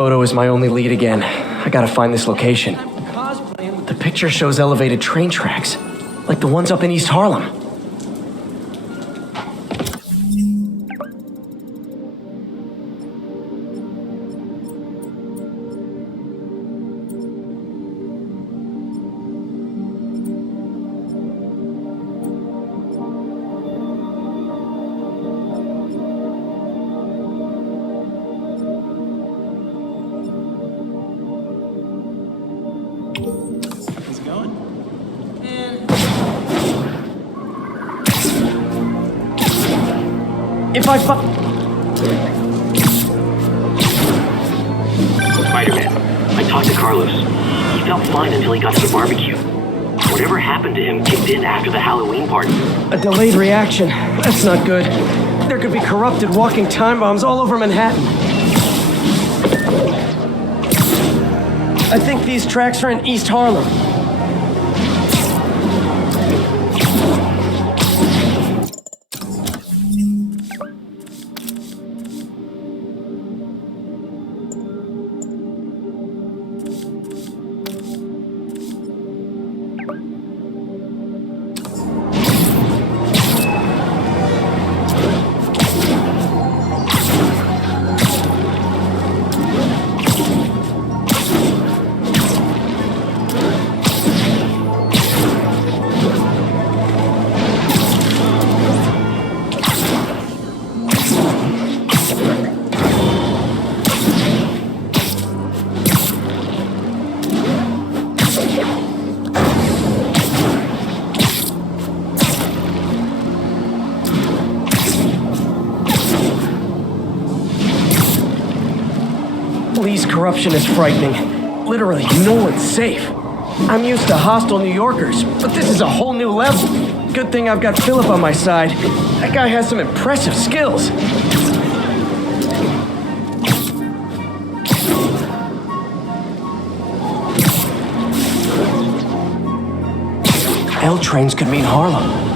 Photo is my only lead again. I gotta find this location. The picture shows elevated train tracks, like the ones up in East Harlem. If I Spider-Man, I talked to Carlos. He felt fine until he got to the barbecue. Whatever happened to him kicked in after the Halloween party. A delayed reaction. That's not good. There could be corrupted walking time bombs all over Manhattan. I think these tracks are in East Harlem. Police corruption is frightening. Literally, no one's safe. I'm used to hostile New Yorkers, but this is a whole new level. Good thing I've got Philip on my side. That guy has some impressive skills. L trains could mean Harlem.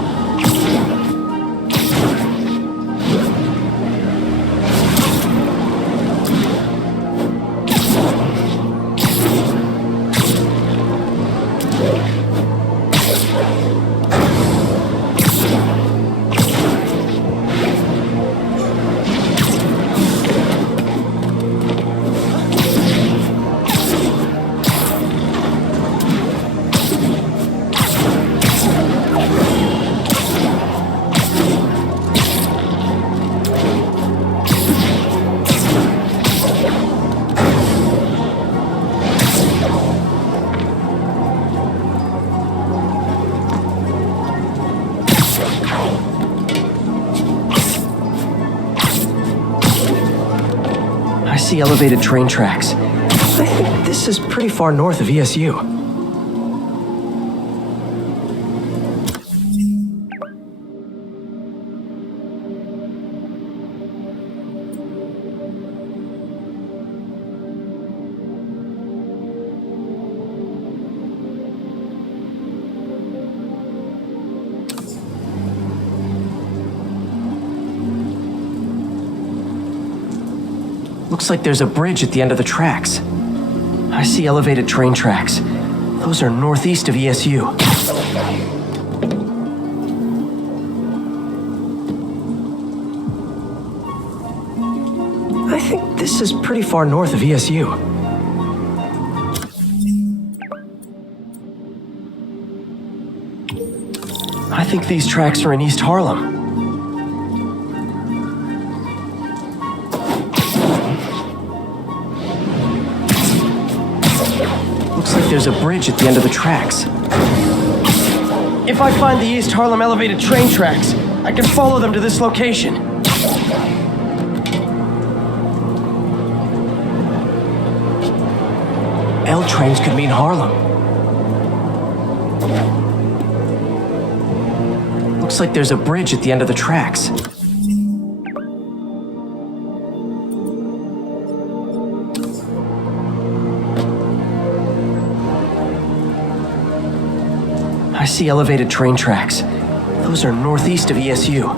I see elevated train tracks. I think this is pretty far north of ESU. Looks like there's a bridge at the end of the tracks. I see elevated train tracks. Those are northeast of ESU. I think this is pretty far north of ESU. I think these tracks are in East Harlem. Looks like there's a bridge at the end of the tracks. If I find the East Harlem elevated train tracks, I can follow them to this location. L trains could mean Harlem. Looks like there's a bridge at the end of the tracks. I see elevated train tracks. Those are northeast of ESU.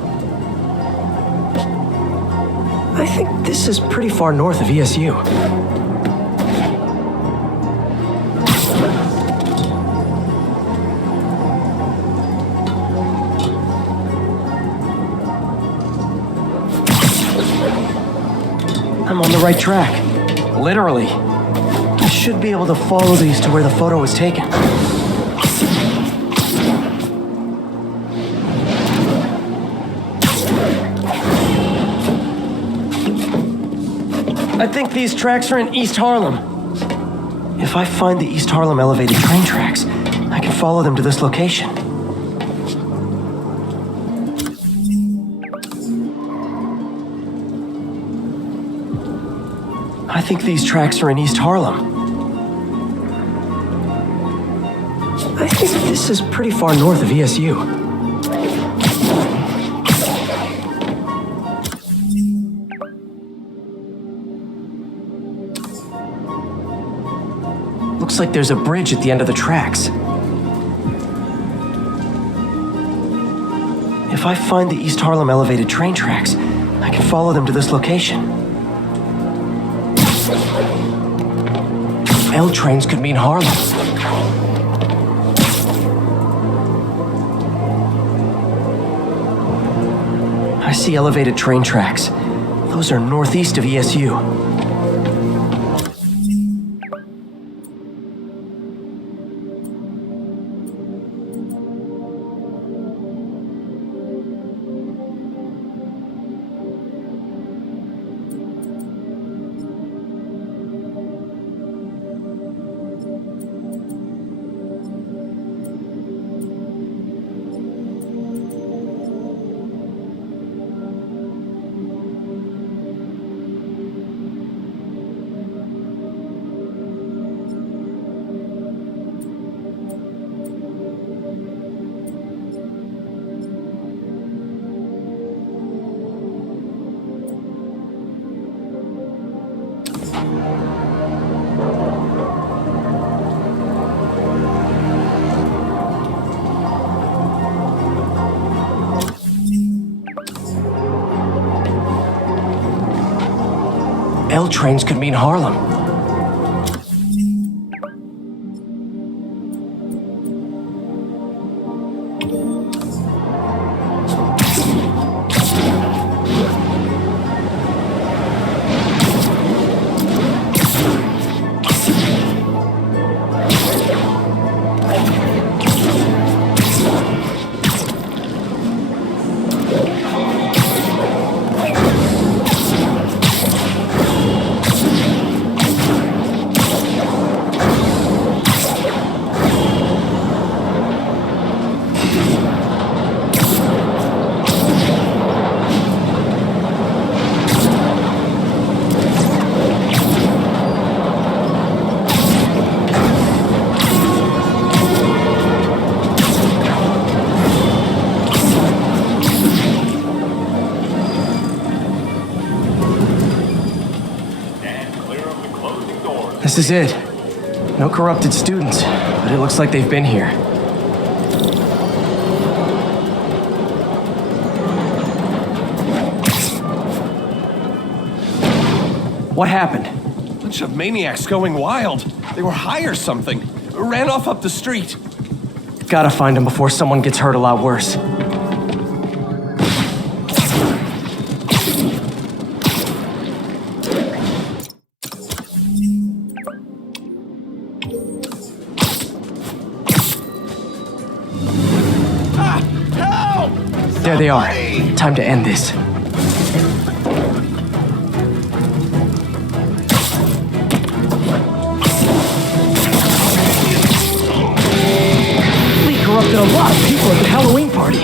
I think this is pretty far north of ESU. on the right track. Literally. I should be able to follow these to where the photo was taken. I think these tracks are in East Harlem. If I find the East Harlem elevated train tracks, I can follow them to this location. I think these tracks are in East Harlem. I think this is pretty far north of ESU. Looks like there's a bridge at the end of the tracks. If I find the East Harlem elevated train tracks, I can follow them to this location. L trains could mean Harlem. I see elevated train tracks. Those are northeast of ESU. L trains could mean Harlem. This is it. No corrupted students, but it looks like they've been here. What happened? Bunch of maniacs going wild. They were high or something. Ran off up the street. Gotta find them before someone gets hurt a lot worse. There they are. Time to end this. Lee corrupted a lot of people at the Halloween party.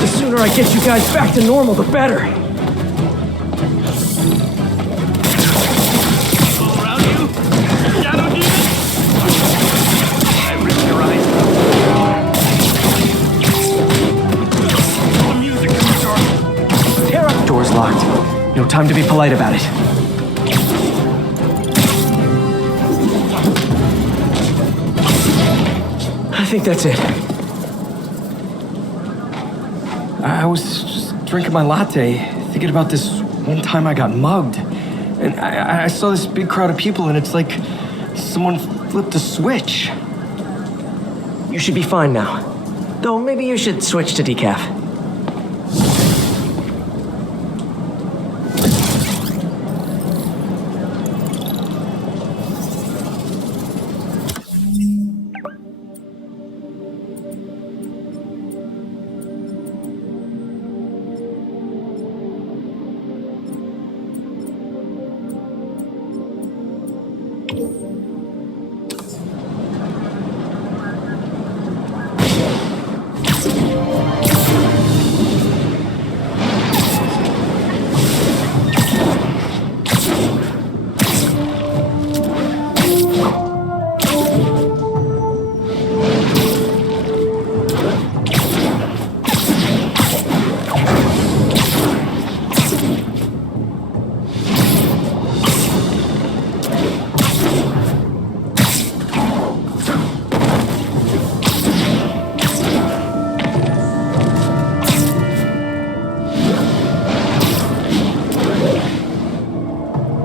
The sooner I get you guys back to normal, the better. Door's locked. No time to be polite about it. I think that's it. I was just drinking my latte, thinking about this one time I got mugged. And I saw this big crowd of people, and it's like someone Flip the switch. You should be fine now. Though maybe you should switch to decaf.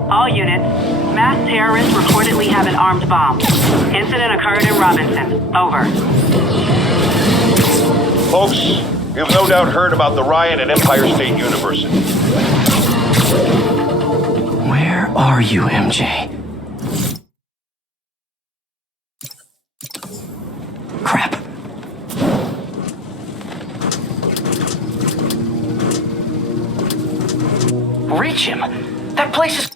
All units, mass terrorists reportedly have an armed bomb. Incident occurred in Robinson. Over. Folks, you've no doubt heard about the riot at Empire State University. Where are you, MJ? Crap. Reach him. That place is...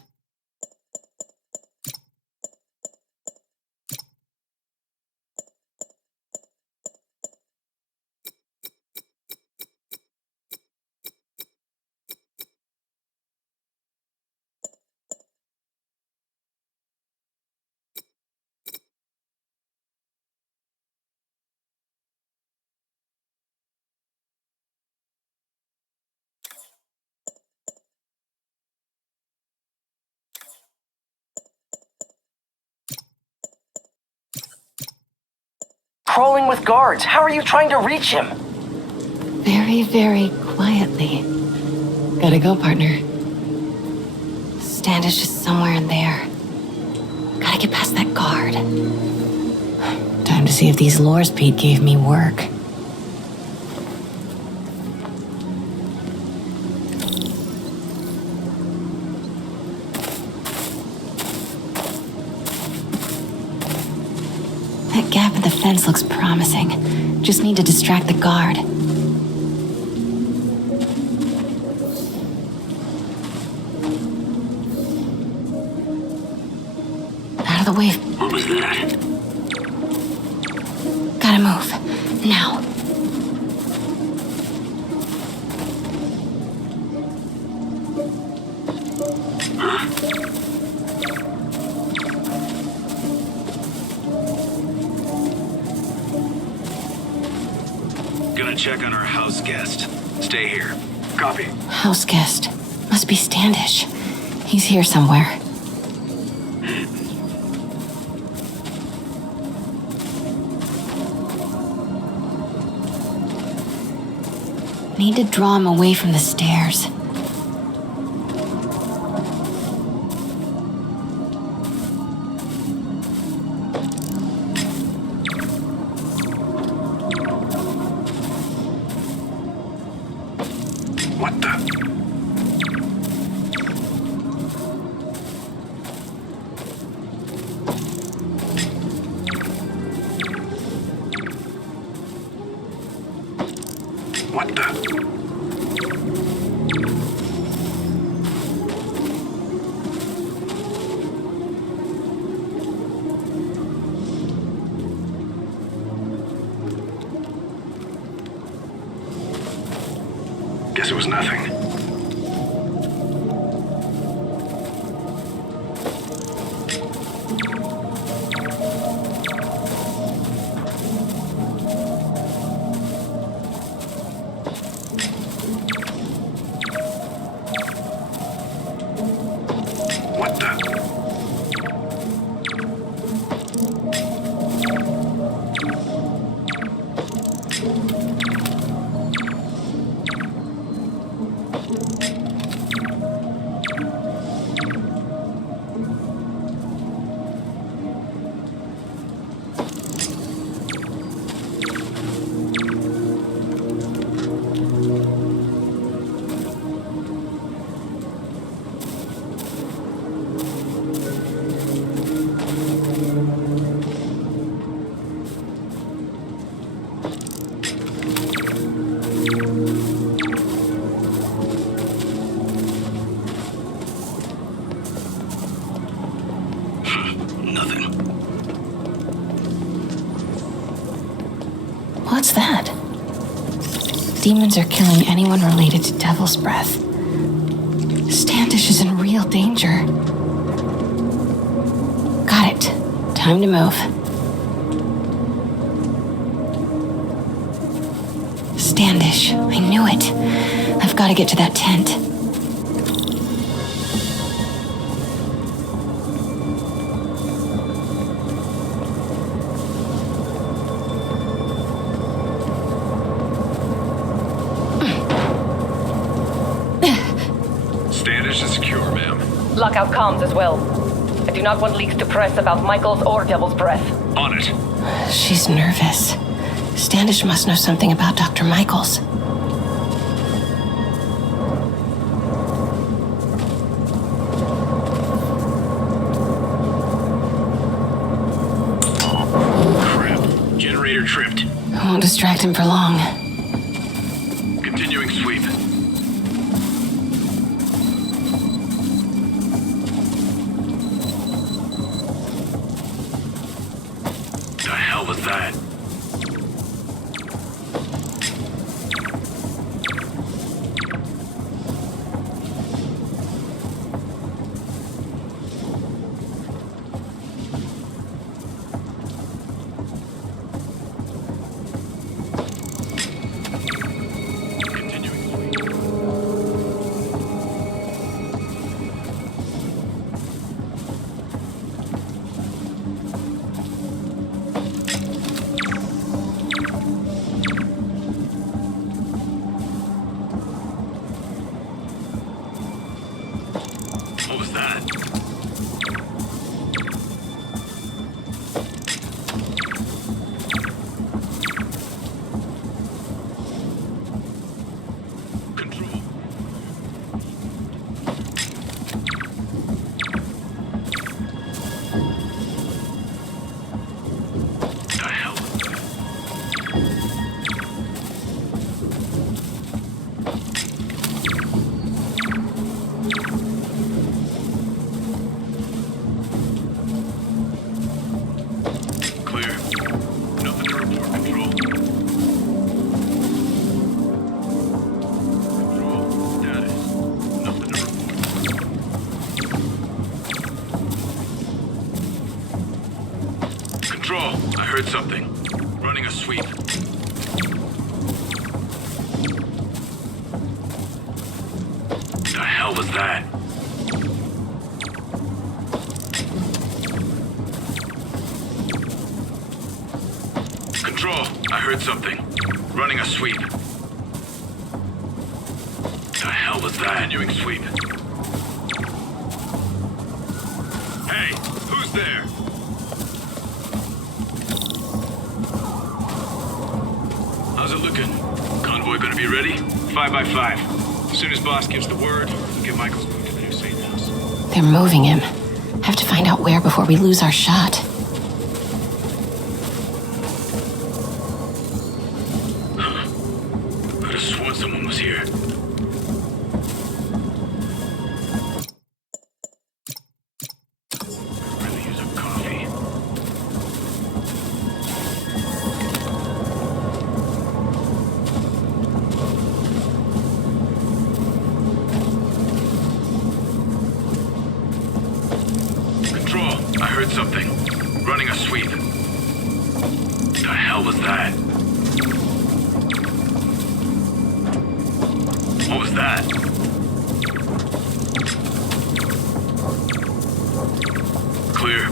crawling with guards. How are you trying to reach him? Very, very quietly. Gotta go, partner. Standish is somewhere in there. Gotta get past that guard. Time to see if these lures Pete gave me work. That gap in the fence looks promising. Just need to distract the guard. Out of the way. What was that? Gotta move. Now. Gonna check on our house guest. Stay here. Copy. House guest. Must be Standish. He's here somewhere. Need to draw him away from the stairs. What the? What the? Guess it was nothing. What the? What's that? Demons are killing anyone related to Devil's Breath. Standish is in real danger. Got it. Time to move. Standish. I knew it. I've got to get to that tent. Standish is secure, ma'am. Lockout comms as well. I do not want leaks to press about Michael's or Devil's Breath. On it. She's nervous. Standish must know something about Dr. Michaels. Crap. Generator tripped. I won't distract him for long. Continuing sweep. The hell was that? Continuing sweep. What was that? Control. The hell was that? Clear. Nothing to report, Control. Control. Status. Nothing to report. Control. I heard something. Running a sweep. The hell was that? Control, I heard something. Running a sweep. The hell was that? Continuing sweep. Hey, who's there? How's it looking? Convoy gonna be ready? 5 by 5. As soon as boss gives the word, we'll get Michael's moved to the new safe house. They're moving him. Have to find out where before we lose our shot. Could have sworn someone was here. Really use a coffee. Control, I heard something. Running a sweep. The hell was that? What was that? Clear.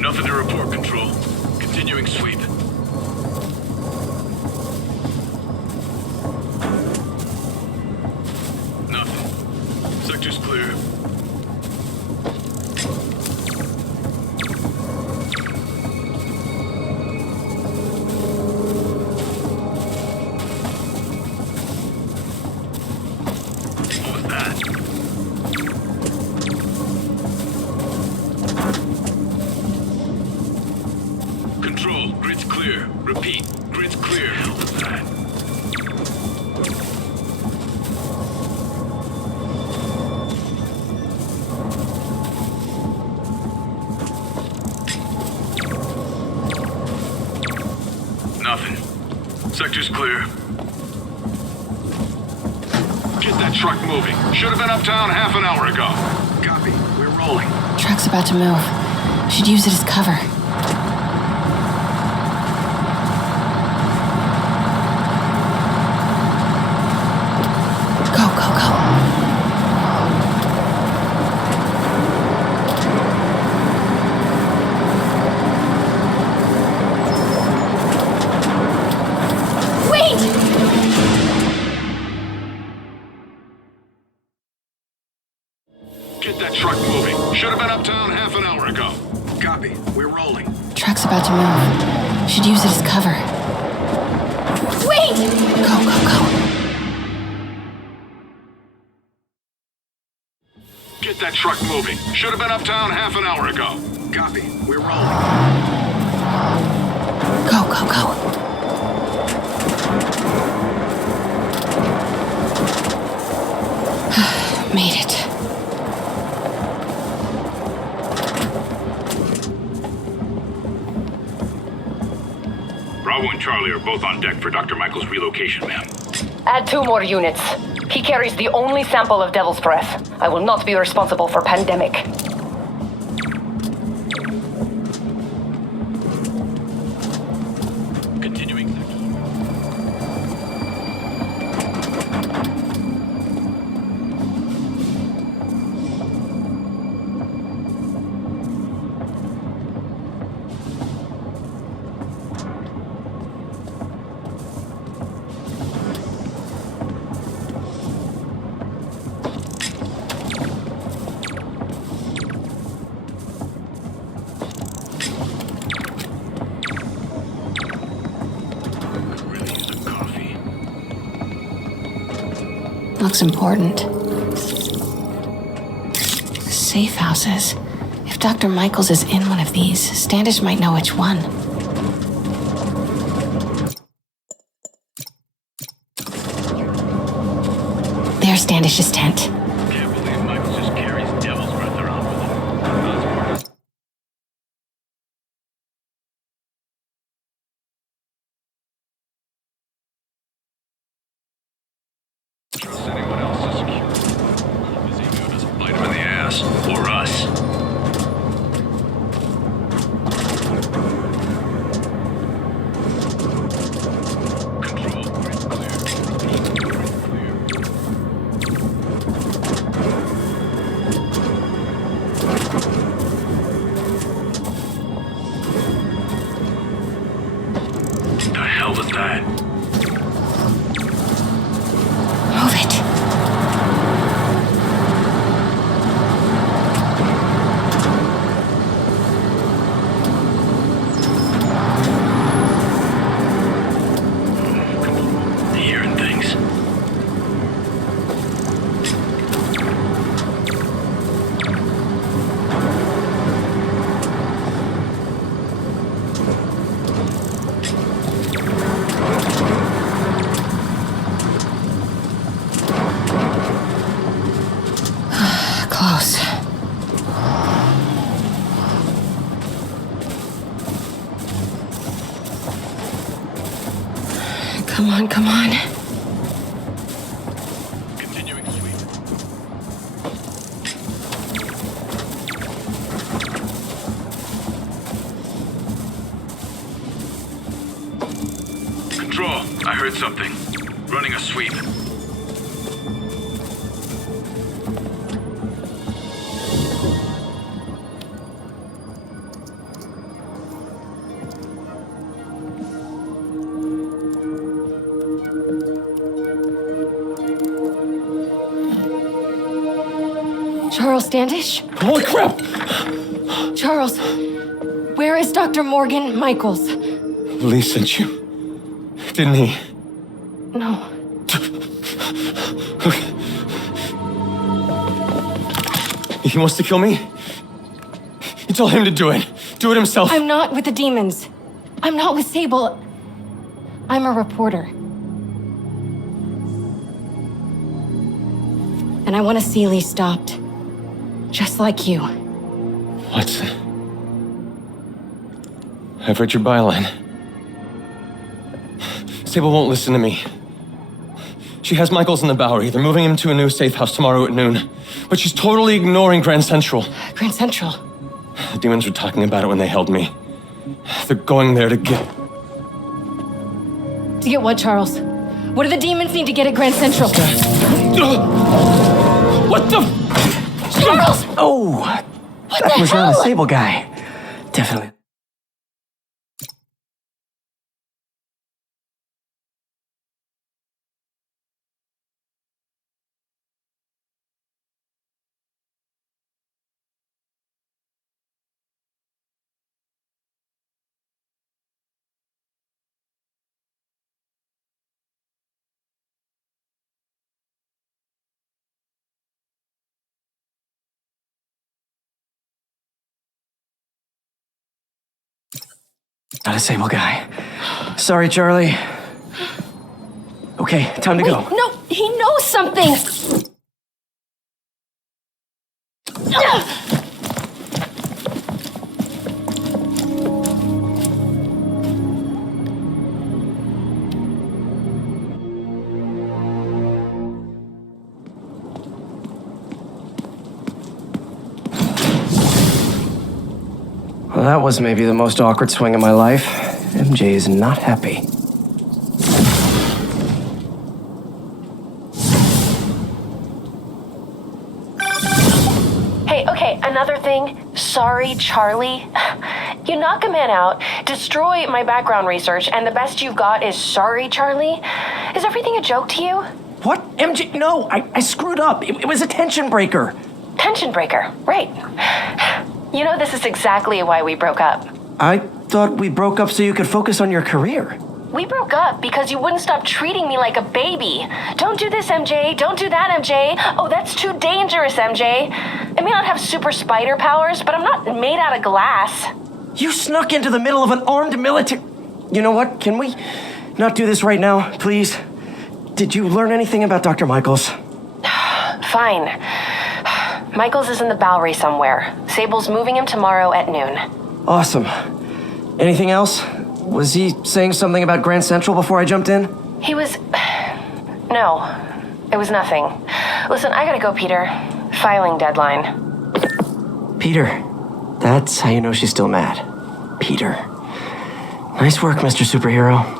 Nothing to report, Control. Continuing sweep. Nothing. Sector's clear. What was that? Control, grid's clear. Repeat, grid's clear. Hell was that? Nothing. Sector's clear. Get that truck moving. Should have been uptown half an hour ago. Copy. We're rolling. Truck's about to move. Should use it as cover. Go, go, go. Wait! Get that truck moving. Should have been uptown half an hour ago. Copy. We're rolling. Truck's about to move. Should use it as cover. Wait! Go, go, go. Get that truck moving. Should have been uptown half an hour ago. Copy. We're rolling. Go, go, go. Made it. Bravo and Charlie are both on deck for Dr. Michael's relocation, ma'am. Add 2 more units. He carries the only sample of Devil's Breath. I will not be responsible for pandemic. Continuing. Looks important. Safe houses. If Dr. Michaels is in one of these, Standish might know which one. There's Standish's tent. Can't believe Michael just carries Devil's Breath around with him. Trust anyone else to secure. Busy dude doesn't bite him in the ass. Or us. Control. Clear. The hell was that? Move it. Hearing things. Close. Come on, come on. Continuing sweep. Control, I heard something. Running a sweep. Charles Standish? Holy crap! Charles, where is Dr. Morgan Michaels? Lee sent you. Didn't he? No. He wants to kill me? You tell him to do it. Do it himself. I'm not with the demons. I'm not with Sable. I'm a reporter. And I want to see Lee stopped. Just like you. Watson. I've read your byline. Sable won't listen to me. She has Michaels in the Bowery. They're moving him to a new safe house tomorrow at noon. But she's totally ignoring Grand Central. Grand Central. The demons were talking about it when they held me. They're going there to get... To get what, Charles? What do the demons need to get at Grand Central? What the... Charles! Oh, that was not a Sable guy. Definitely. Not a Sable guy. Sorry, Charlie. Okay, time to go. No, he knows something! Well, that was maybe the most awkward swing of my life. MJ is not happy. Hey, okay, another thing. Sorry, Charlie. You knock a man out, destroy my background research, and the best you've got is sorry, Charlie? Is everything a joke to you? What? MJ? No, I screwed up. It was a tension breaker. Tension breaker, right. You know, this is exactly why we broke up. I thought we broke up so you could focus on your career. We broke up because you wouldn't stop treating me like a baby. Don't do this, MJ. Don't do that, MJ. Oh, that's too dangerous, MJ. I may not have super spider powers, but I'm not made out of glass. You snuck into the middle of an armed military... You know what? Can we not do this right now, please? Did you learn anything about Dr. Michaels? Fine. Michaels is in the Bowery somewhere. Sable's moving him tomorrow at noon. Awesome. Anything else? Was he saying something about Grand Central before I jumped in? He was... No, it was nothing. Listen, I gotta go, Peter. Filing deadline. Peter. That's how you know she's still mad. Peter. Nice work, Mr. Superhero.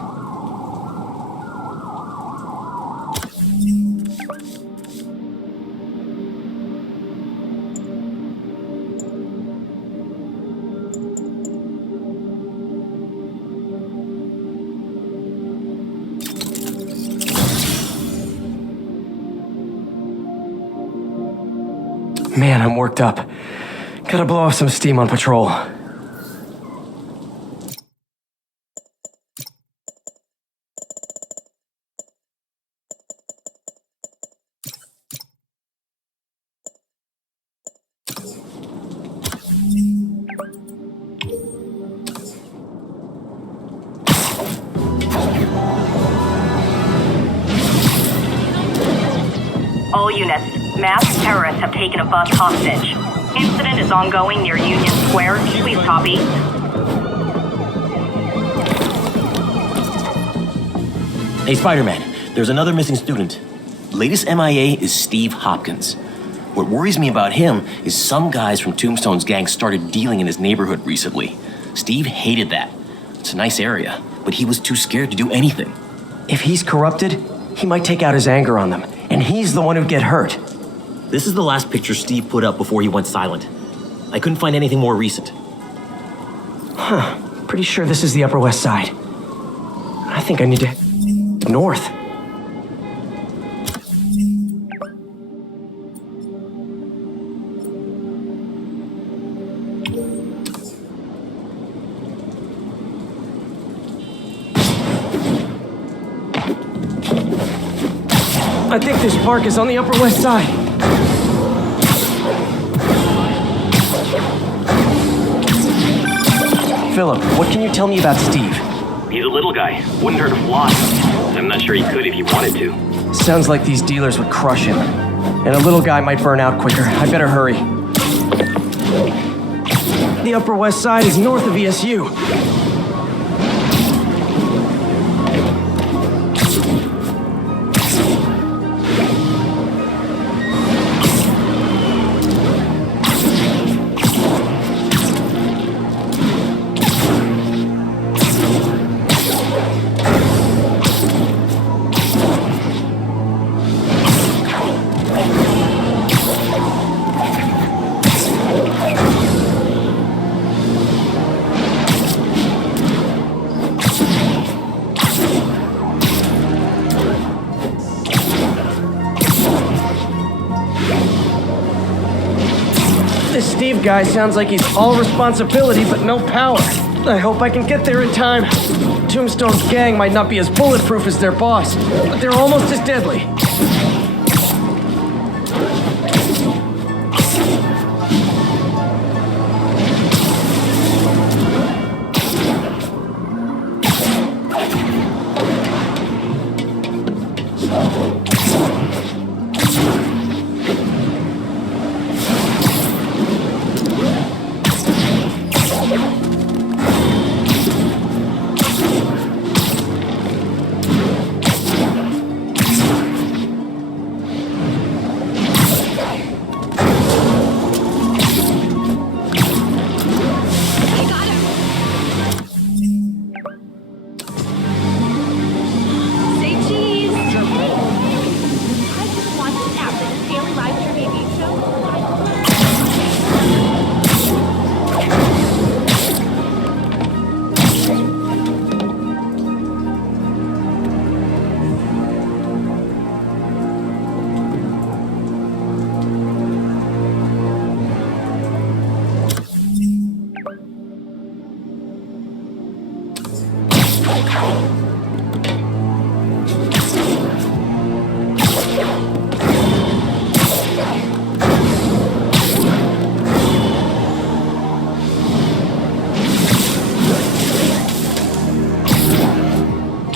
Man, I'm worked up. Gotta blow off some steam on patrol. All units, masked terrorists have taken a bus hostage. Incident is ongoing near Union Square. Please copy. Hey, Spider-Man, there's another missing student. Latest MIA is Steve Hopkins. What worries me about him is some guys from Tombstone's gang started dealing in his neighborhood recently. Steve hated that. It's a nice area, but he was too scared to do anything. If he's corrupted, he might take out his anger on them, and he's the one who'd get hurt. This is the last picture Steve put up before he went silent. I couldn't find anything more recent. Huh. Pretty sure this is the Upper West Side. I think I need to head north. I think this park is on the Upper West Side. Philip, what can you tell me about Steve? He's a little guy. Wouldn't hurt a fly. I'm not sure he could if he wanted to. Sounds like these dealers would crush him. And a little guy might burn out quicker. I better hurry. The Upper West Side is north of ESU. Steve guy sounds like he's all responsibility but no power. I hope I can get there in time. Tombstone's gang might not be as bulletproof as their boss, but they're almost as deadly.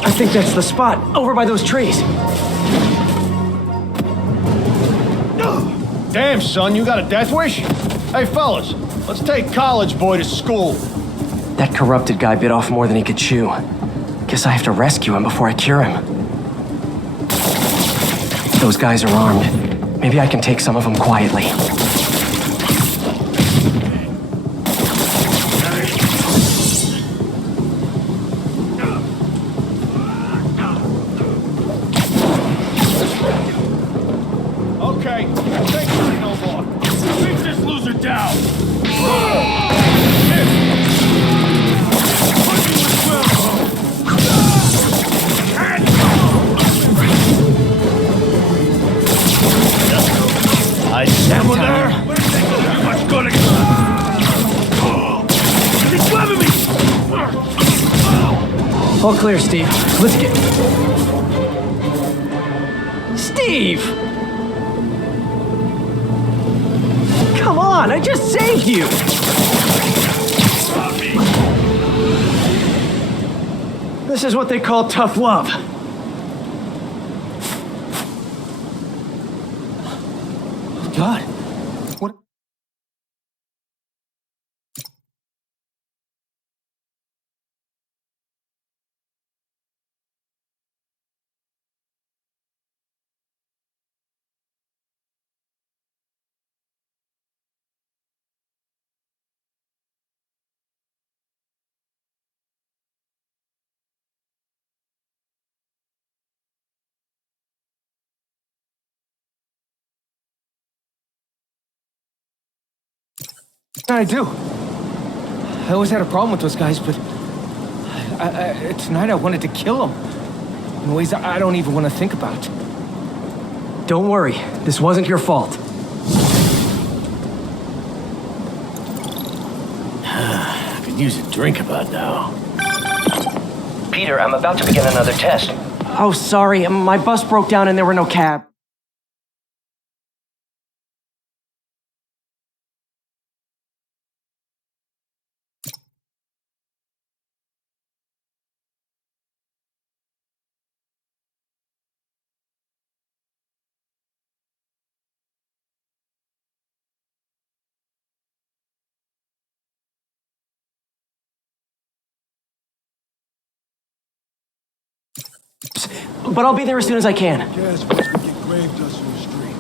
I think that's the spot, over by those trees. Damn, son, you got a death wish? Hey, fellas, let's take college boy to school. That corrupted guy bit off more than he could chew. Guess I have to rescue him before I cure him. Those guys are armed. Maybe I can take some of them quietly. Okay, take three no more. Beat this loser down. I stand there. You must go to. He's grabbing me. All clear, Steve. Let's get... Steve! Come on, I just saved you! This is what they call tough love. God. What? What can I do? I always had a problem with those guys, but tonight I wanted to kill them in ways I don't even want to think about. Don't worry, this wasn't your fault. Could use a drink about now. Peter, I'm about to begin another test. Oh, sorry, my bus broke down and there were no cabs. But I'll be there as soon as I can. Yes, once we get grave dust in the street.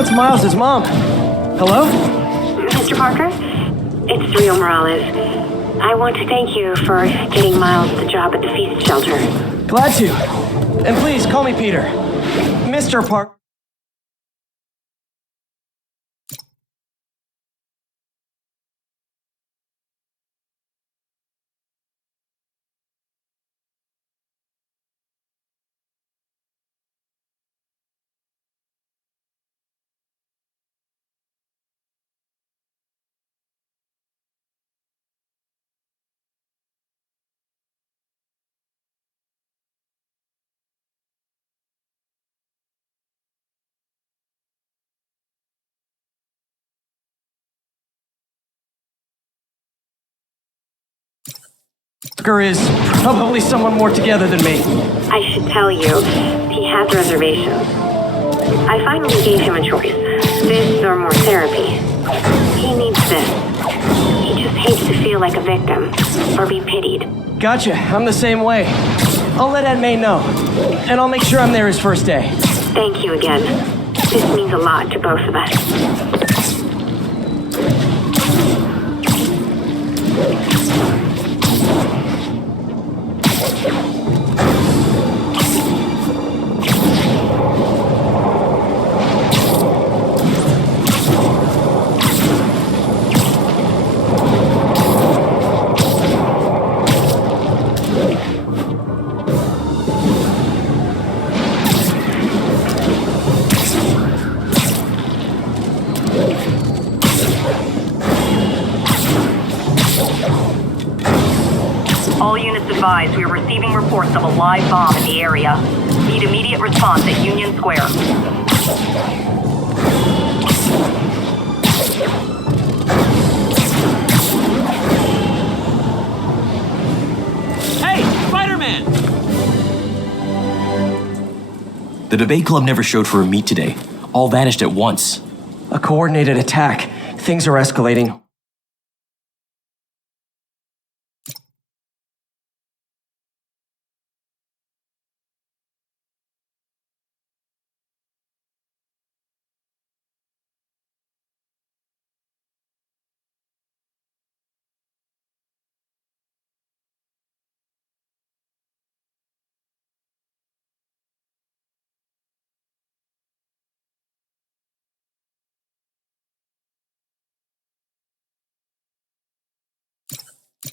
That's Miles' mom. Hello? Mr. Parker? It's Rio Morales. I want to thank you for getting Miles the job at the feast shelter. Glad to. And please, call me Peter. Mr. Park. Parker is probably someone more together than me. I should tell you, he has reservations. I finally gave him a choice. This or more therapy. He needs this. He just hates to feel like a victim or be pitied. Gotcha, I'm the same way. I'll let Aunt May know. And I'll make sure I'm there his first day. Thank you again. This means a lot to both of us. All units advised, we are receiving reports of a live bomb in the area. Need immediate response at Union Square. Hey, Spider-Man! The debate club never showed for a meet today. All vanished at once. A coordinated attack. Things are escalating.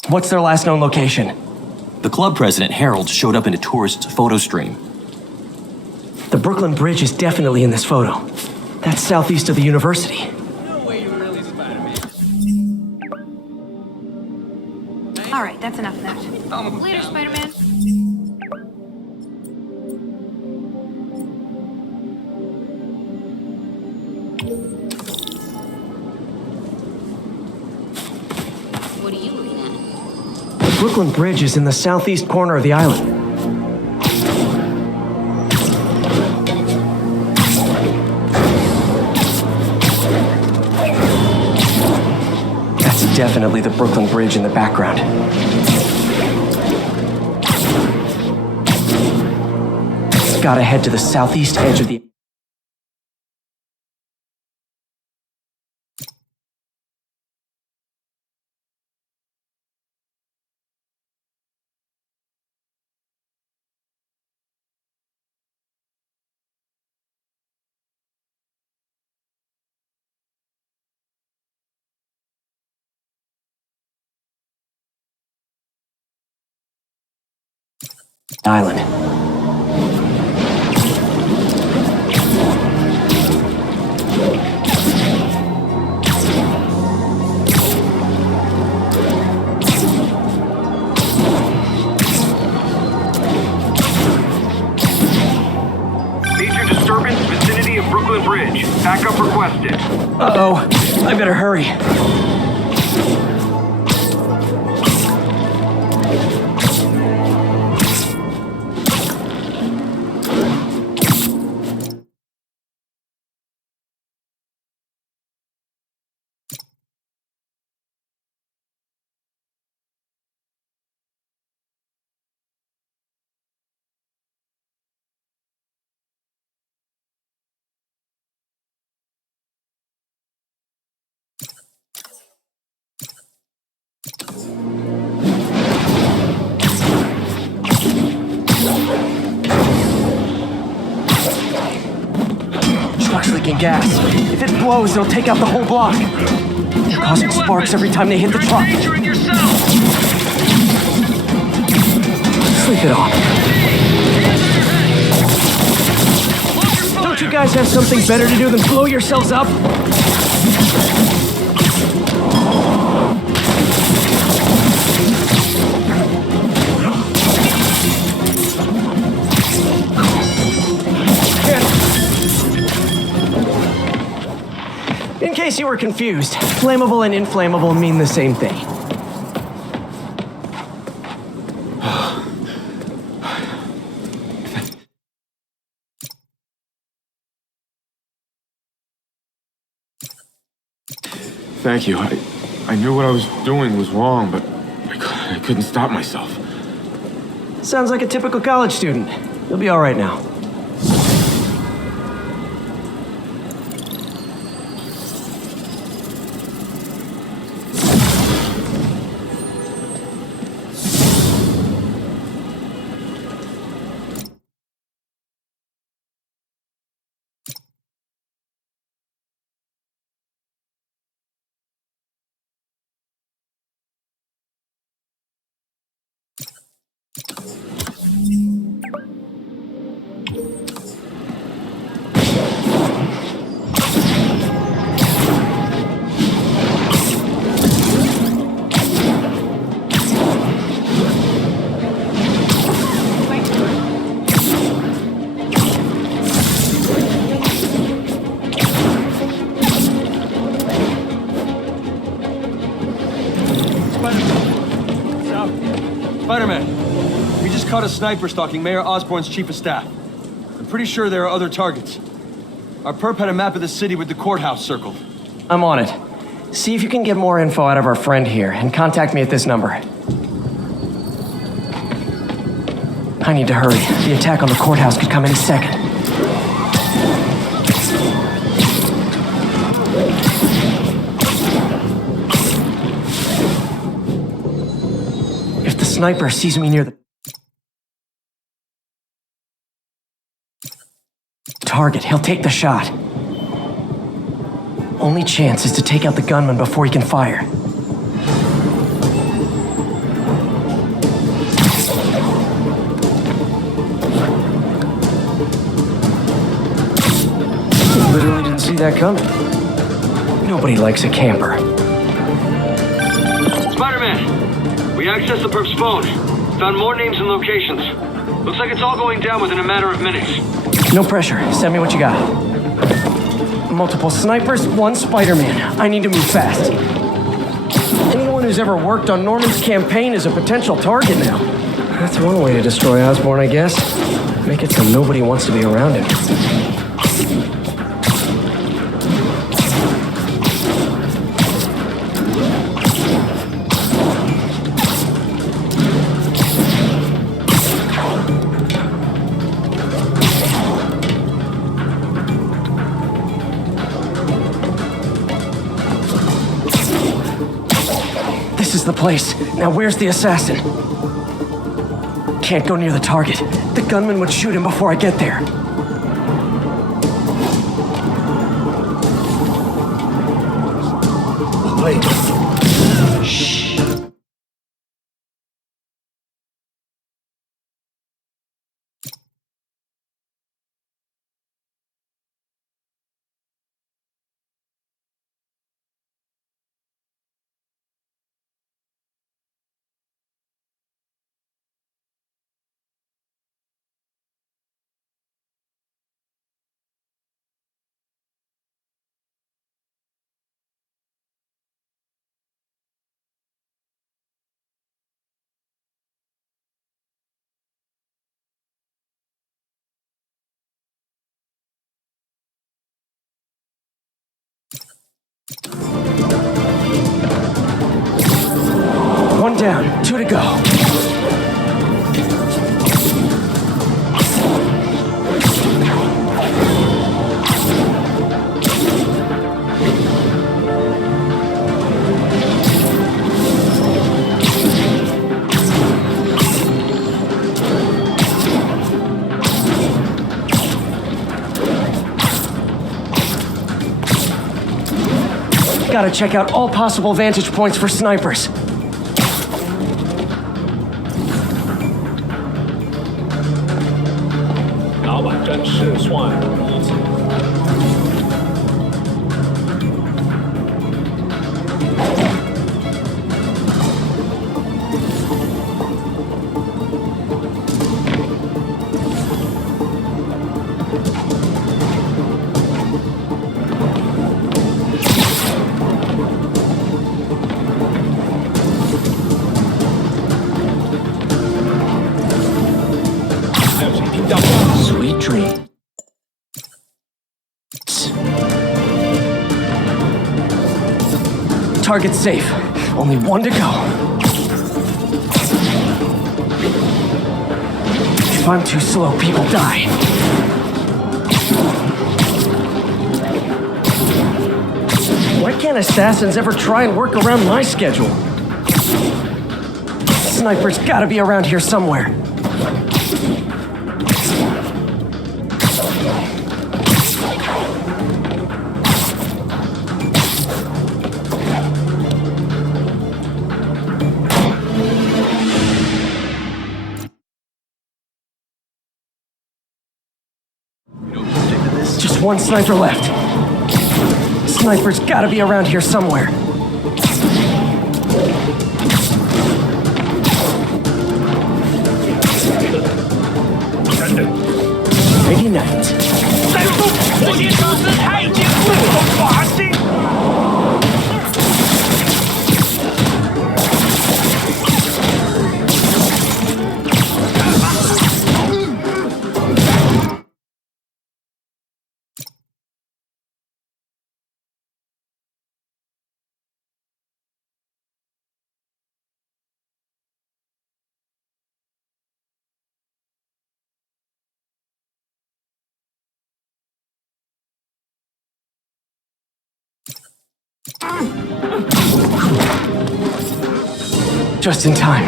What's their last known location? The club president, Harold, showed up in a tourist's photo stream. The Brooklyn Bridge is definitely in this photo. That's southeast of the university. All right, that's enough of that. Later, Spider-Man. What are you looking at? The Brooklyn Bridge is in the southeast corner of the island. That's definitely the Brooklyn Bridge in the background. Gotta head to the southeast edge of the island. Major disturbance vicinity of Brooklyn Bridge. Backup requested. Uh-oh, I better hurry. truck's leaking gas. If it blows, it'll take out the whole block. They're causing sparks every time they hit the truck. Sleep it off. Don't you guys have something better to do than blow yourselves up? In case you were confused, flammable and inflammable mean the same thing. Thank you. I knew what I was doing was wrong, but I couldn't stop myself. Sounds like a typical college student. You'll be all right now. Spider-Man, we just caught a sniper stalking Mayor Osborn's chief of staff. I'm pretty sure there are other targets. Our perp had a map of the city with the courthouse circled. I'm on it. See if you can get more info out of our friend here, and contact me at this number. I need to hurry. The attack on the courthouse could come any second. If the sniper sees me near the target, he'll take the shot. Only chance is to take out the gunman before he can fire. Literally didn't see that coming. Nobody likes a camper. Spider-Man, we accessed the perp's phone. Found more names and locations. Looks like it's all going down within a matter of minutes. No pressure. Send me what you got. Multiple snipers, one Spider-Man. I need to move fast. Anyone who's ever worked on Norman's campaign is a potential target now. That's one way to destroy Osborn, I guess. Make it so nobody wants to be around him. This is the place. Now where's the assassin? Can't go near the target. The gunman would shoot him before I get there. Wait. Shh. One down, 2 to go. Gotta check out all possible vantage points for snipers. Sweet dream. Target safe. Only one to go. If I'm too slow, people die. Why can't assassins ever try and work around my schedule? Sniper's gotta be around here somewhere. Just one sniper left. Sniper's gotta be around here somewhere. Ready night. 战术，火箭设施它已经自动滑行。Just in time.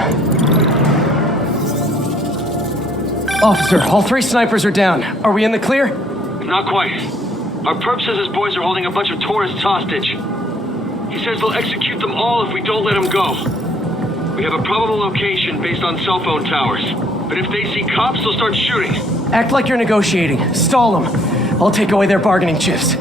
Officer, all 3 snipers are down. Are we in the clear? Not quite. Our perp says his boys are holding a bunch of tourists hostage. He says they'll execute them all if we don't let them go. We have a probable location based on cell phone towers. But if they see cops, they'll start shooting. Act like you're negotiating. Stall them. I'll take away their bargaining chips.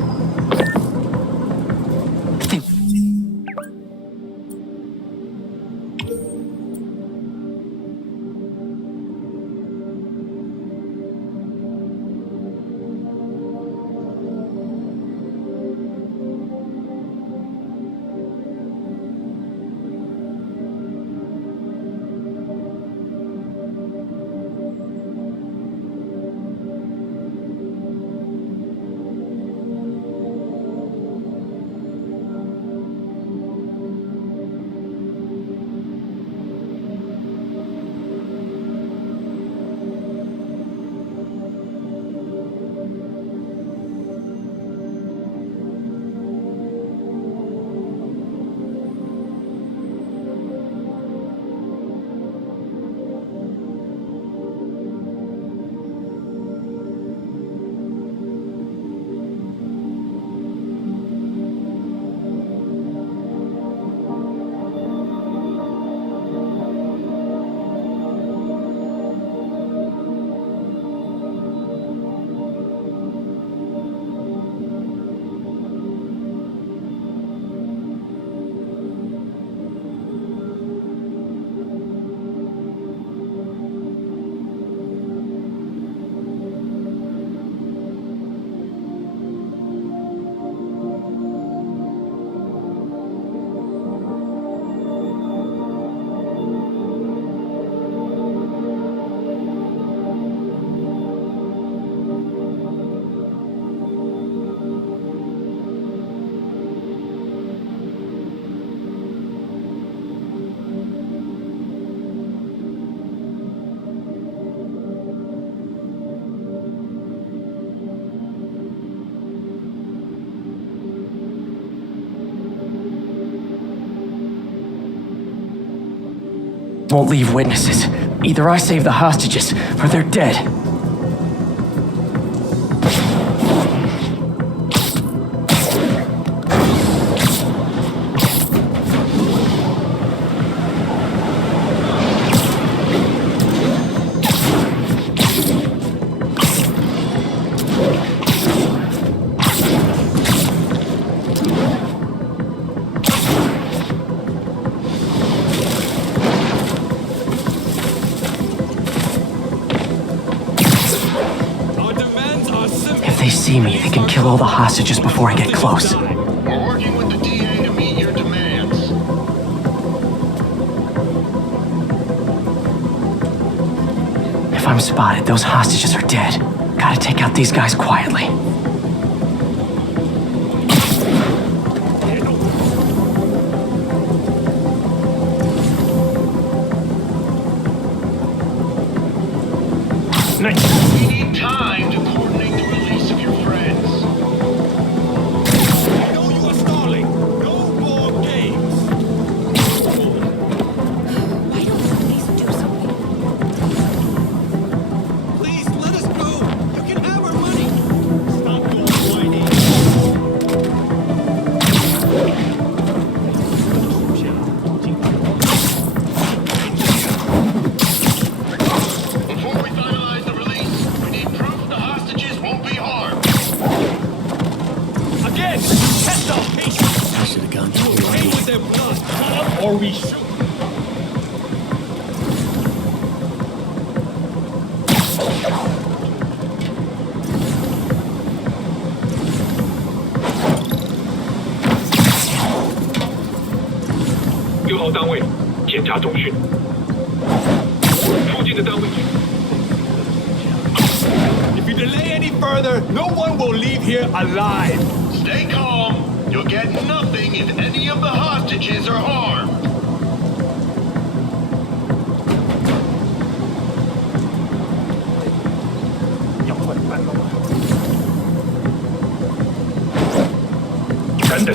Won't leave witnesses. Either I save the hostages, or they're dead. see me, they can kill all the hostages before I get close. We're working with the DA to meet your demands. If I'm spotted, those hostages are dead. Gotta take out these guys quietly. We need time to coordinate the release of your friends. I know you are stalling. No more games. Why don't the police do something? Please let us go. You can have our money. Stop your whining. Before we finalize the release, we need proof the hostages won't be harmed. Again, test our patience. I should have gone to the right. With their blood, or we shoot.6号单位，检查中讯。附近的单位。 If you delay any further, no one will leave here alive. Stay calm. You'll get nothing if any of the hostages are harmed.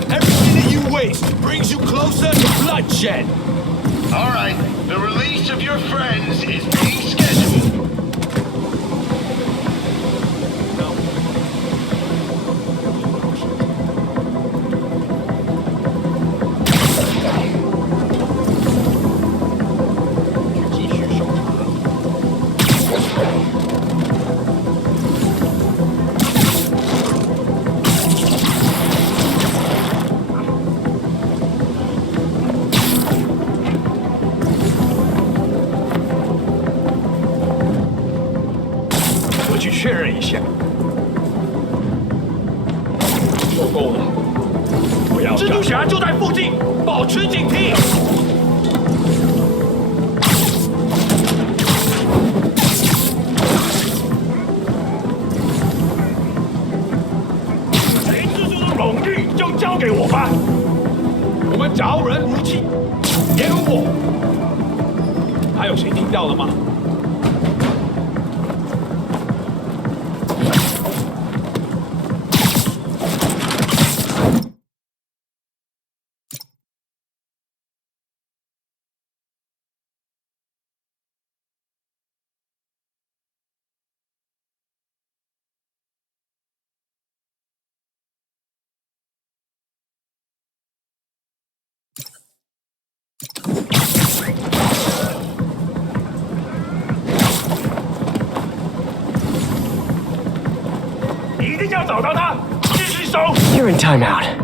Every minute you waste brings you closer to bloodshed. All right, the release of your friends is being scheduled. You're in timeout.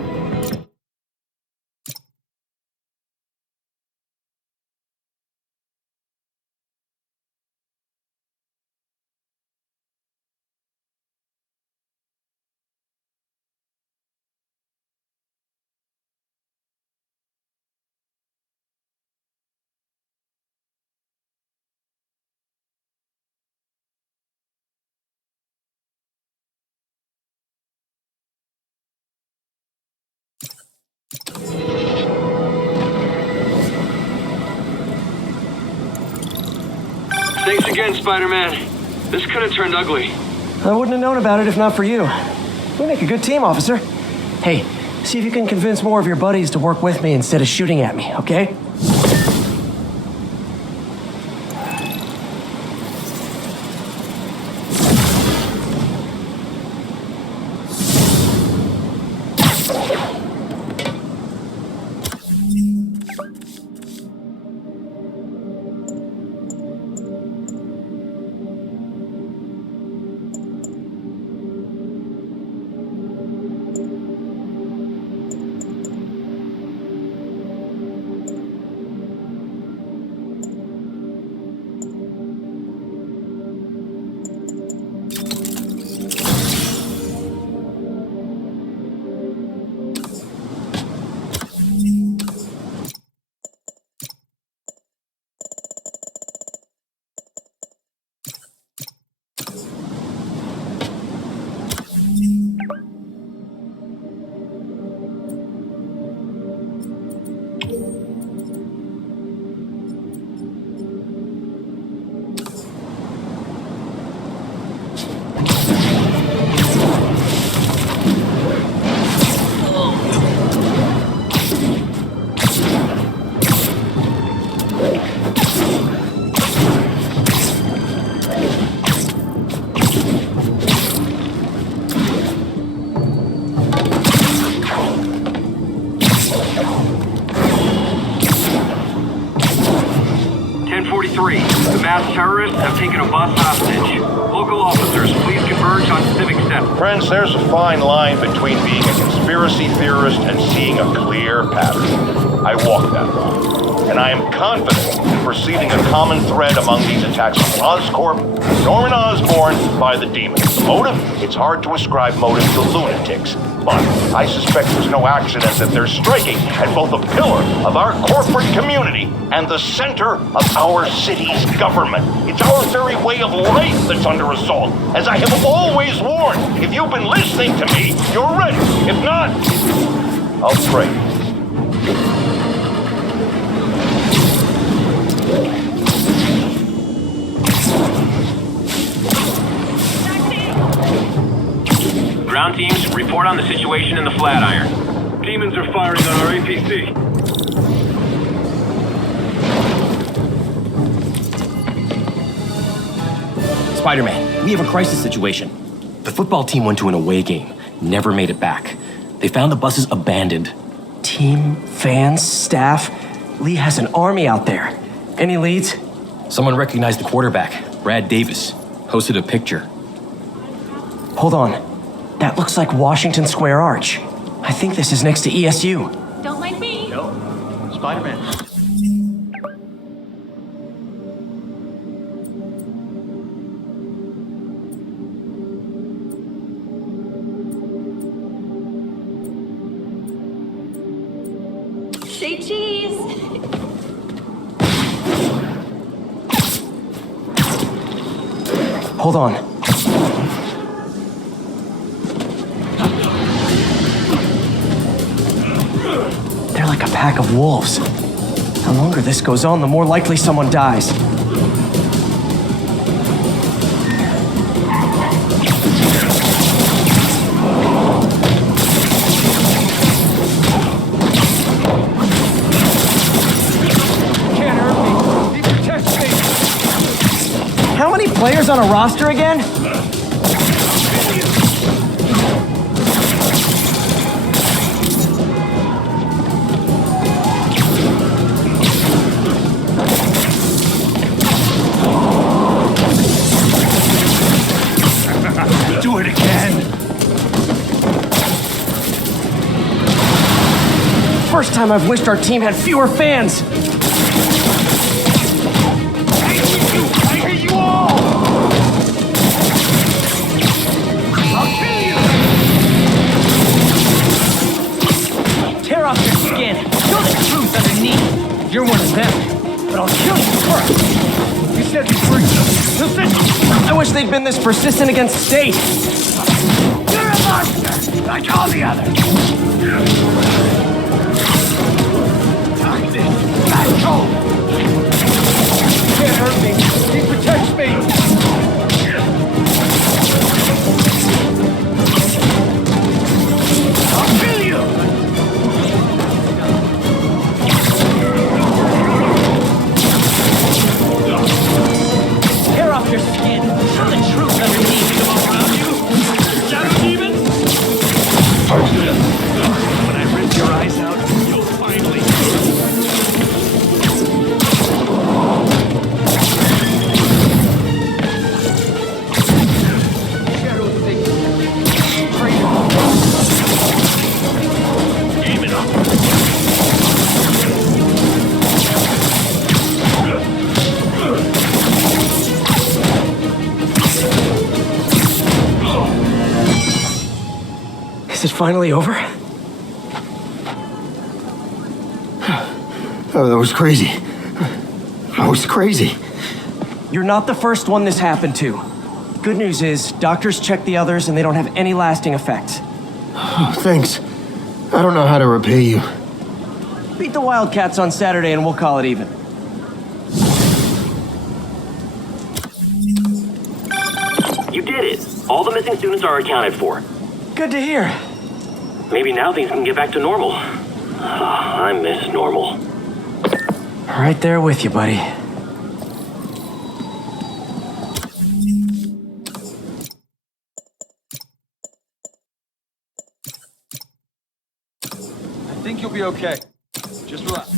Thanks again, Spider-Man. This could have turned ugly. I wouldn't have known about it if not for you. We make a good team, officer. Hey, see if you can convince more of your buddies to work with me instead of shooting at me, okay? masked terrorists have taken a bus hostage. Local officers, please converge on Civic Step. Friends, there's a fine line between being a conspiracy theorist and seeing a clear pattern. I walk that line, and I am confident in perceiving a common thread among these attacks on Oscorp, Norman Osborn, by the demons. The motive? It's hard to ascribe motive to lunatics, but I suspect there's no accident that they're striking at both a pillar of our corporate community and the center of our city's government. It's our very way of life that's under assault. As I have always warned, if you've been listening to me, you're ready. If not, I'll pray. Ground teams, report on the situation in the Flatiron. Demons are firing on our APC. Spider-Man, we have a crisis situation. The football team went to an away game, never made it back. They found the buses abandoned. Team, fans, staff. Lee has an army out there. Any leads? Someone recognized the quarterback, Brad Davis. Posted a picture. Hold on. That looks like Washington Square Arch. I think this is next to ESU. Don't mind me. No. Spider-Man. Say cheese. Hold on. They're like a pack of wolves. The longer this goes on, the more likely someone dies. Can't hurt me. He protects me. How many players on a roster again? Do it again. First time I've wished our team had fewer fans. I hate you all. I'll kill you. Tear off your skin. Show the truth underneath. You're one of them, but I'll kill you first. You said these were I wish they'd been this persistent against State. You're a monster, like all the others. Darkness, back home. Can't hurt me. He protects me. I'll kill you. Tear off your skin. Show the truth underneath. Shadow demon? When I rip your eyes out, you'll finally. Game it up. Is it finally over? Oh, that was crazy. That was crazy. You're not the first one this happened to. Good news is, doctors checked the others and they don't have any lasting effects. Oh, thanks. I don't know how to repay you. Beat the Wildcats on Saturday and we'll call it even. You did it. All the missing students are accounted for. Good to hear. Maybe now things can get back to normal. I miss normal. Right there with you, buddy. I think you'll be okay. Just relax.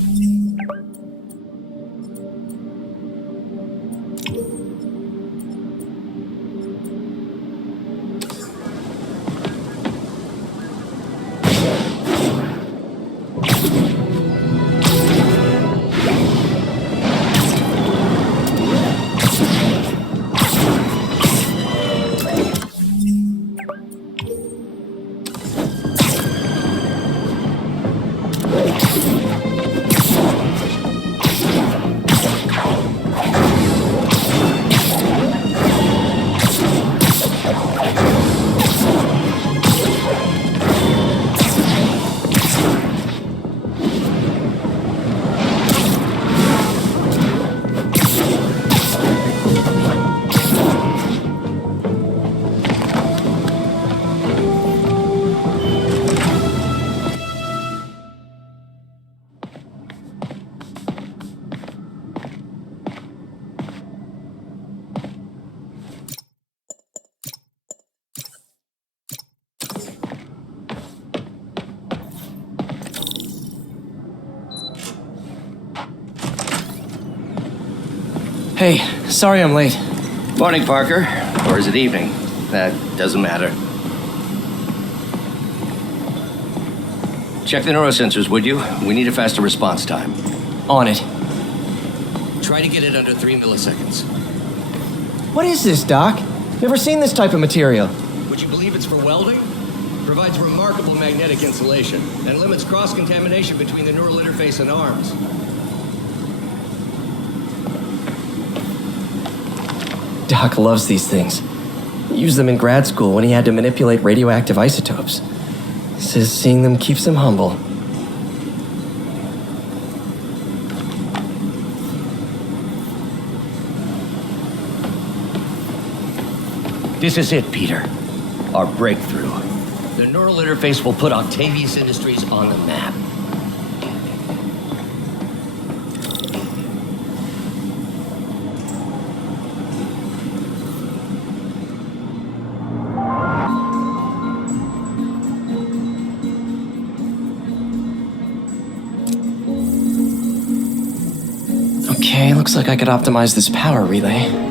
Hey, sorry I'm late. Morning, Parker. Or is it evening? That doesn't matter. Check the neurosensors, would you? We need a faster response time. On it. Try to get it under 3 milliseconds. What is this, Doc? Never seen this type of material. Would you believe it's for welding? Provides remarkable magnetic insulation and limits cross-contamination between the neural interface and arms. Doc loves these things. He used them in grad school when he had to manipulate radioactive isotopes. Says seeing them keeps him humble. This is it, Peter. Our breakthrough. The neural interface will put Octavius Industries on the map. Okay, looks like I could optimize this power relay.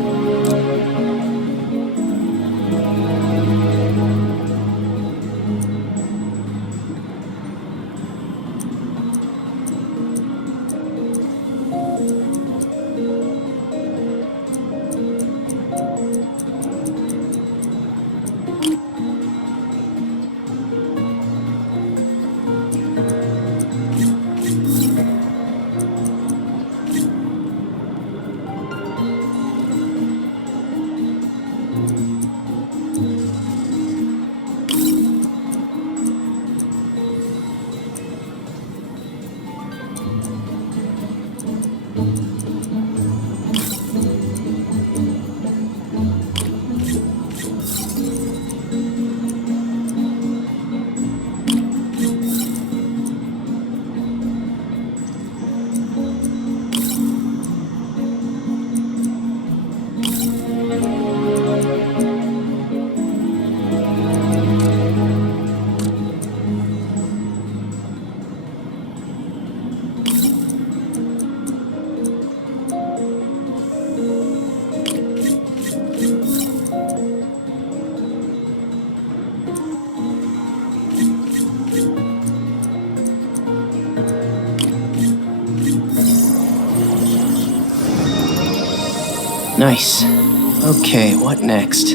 Nice. Okay, what next?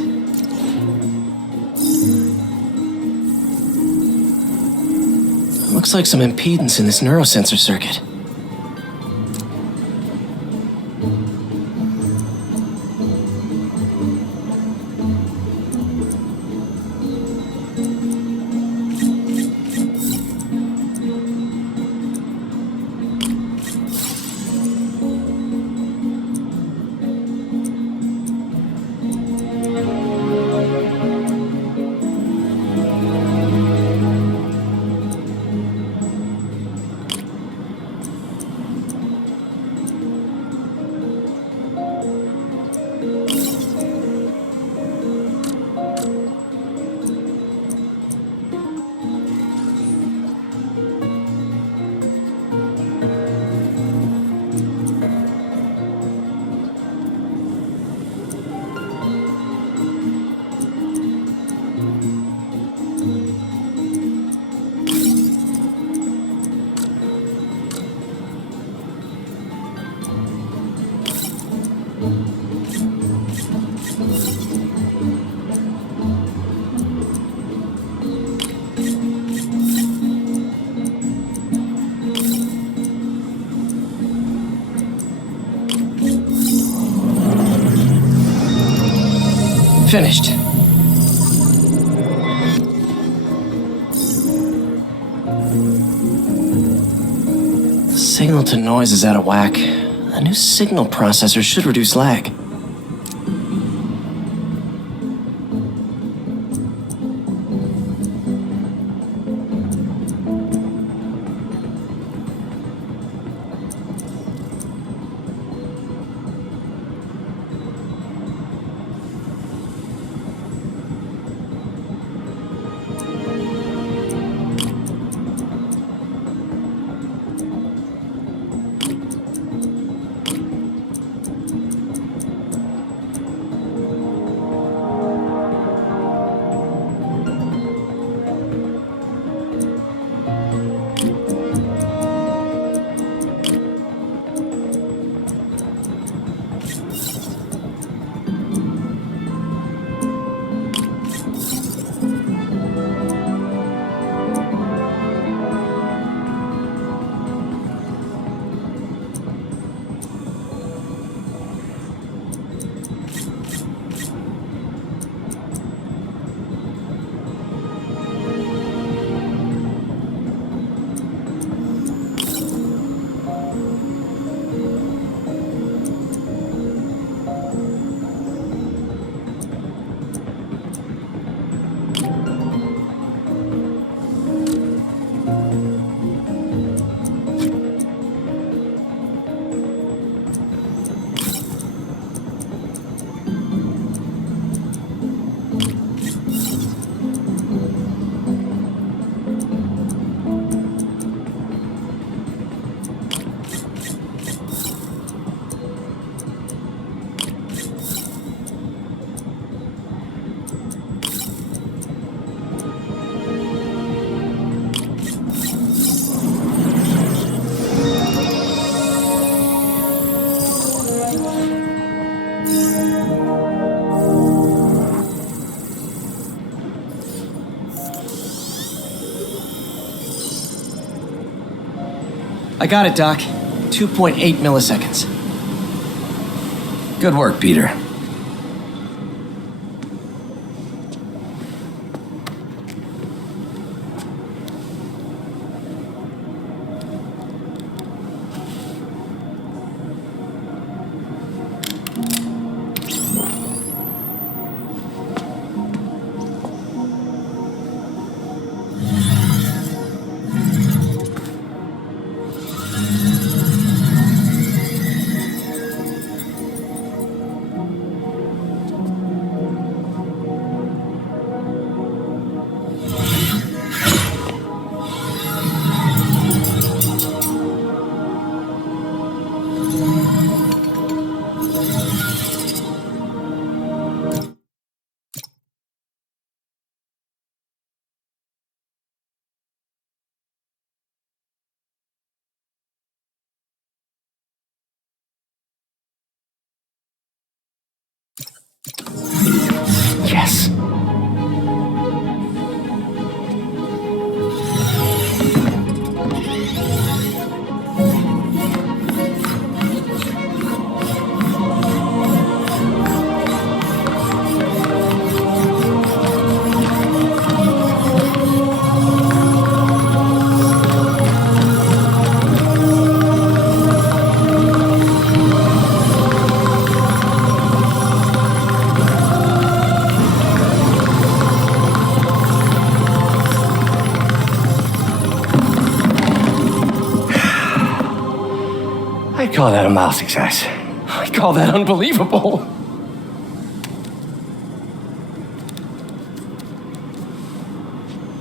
Looks like some impedance in this neurosensor circuit. Finished. Signal to noise is out of whack. A new signal processor should reduce lag. I got it, Doc. 2.8 milliseconds. Good work, Peter. Yes. I call that a mild success. I call that unbelievable.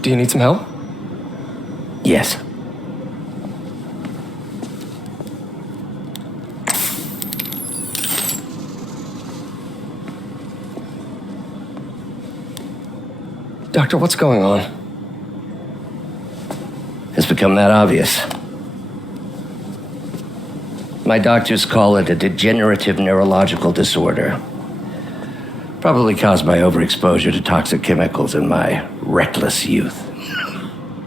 Do you need some help? Yes. Doctor, what's going on? It's become that obvious. My doctors call it a degenerative neurological disorder. Probably caused by overexposure to toxic chemicals in my reckless youth.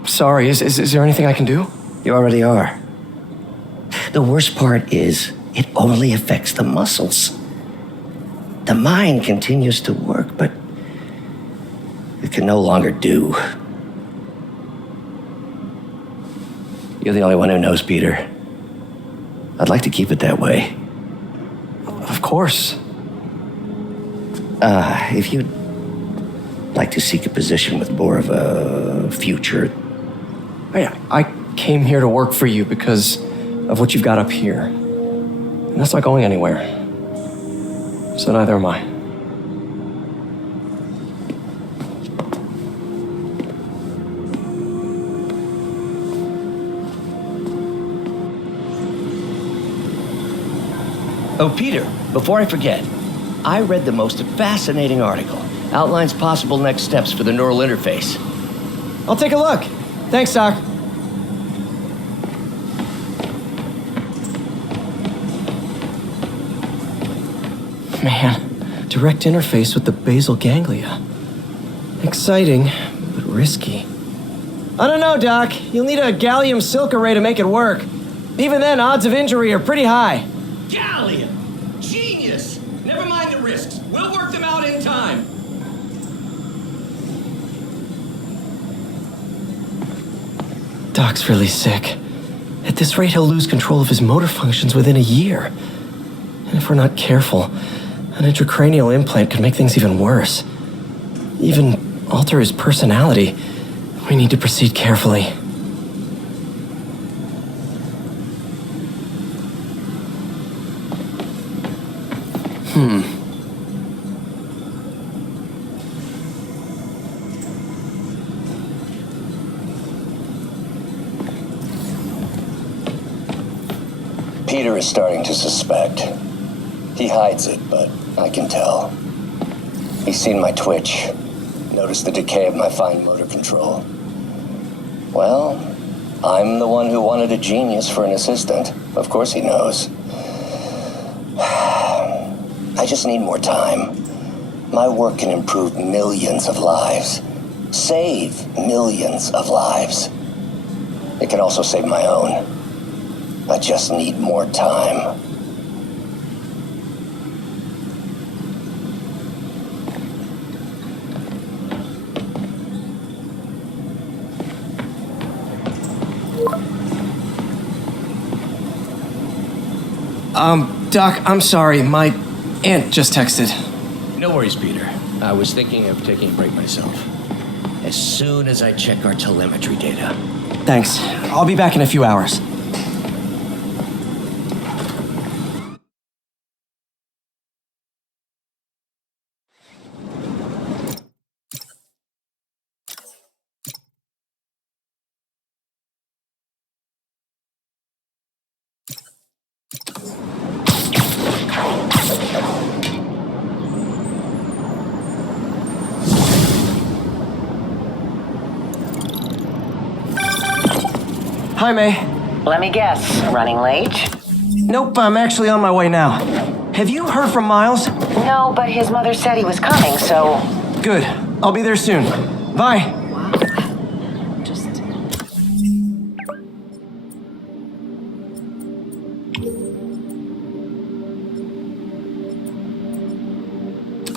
Sorry, is there anything I can do? You already are. The worst part is, it only affects the muscles. The mind continues to work, but it can no longer do. You're the only one who knows, Peter. I'd like to keep it that way. Of course. If you'd like to seek a position with more of a future. I came here to work for you because of what you've got up here. And that's not going anywhere. So neither am I. Oh, Peter, before I forget, I read the most fascinating article. Outlines possible next steps for the neural interface. I'll take a look. Thanks, Doc. Man, direct interface with the basal ganglia. Exciting, but risky. I don't know, Doc. You'll need a gallium silk array to make it work. Even then, odds of injury are pretty high. Gallium! Genius! Never mind the risks. We'll work them out in time. Doc's really sick. At this rate, he'll lose control of his motor functions within a year. And if we're not careful, an intracranial implant could make things even worse. Even alter his personality. We need to proceed carefully. Peter is starting to suspect. He hides it, but I can tell. He's seen my twitch, noticed the decay of my fine motor control. Well, I'm the one who wanted a genius for an assistant. Of course he knows. I just need more time. My work can improve millions of lives. Save millions of lives. It can also save my own. I just need more time. Doc, I'm sorry. My aunt just texted. No worries, Peter. I was thinking of taking a break myself. As soon as I check our telemetry data. Thanks. I'll be back in a few hours. Hi, May. Let me guess, running late? Nope, I'm actually on my way now. Have you heard from Miles? No, but his mother said he was coming, so... Good. I'll be there soon. Bye.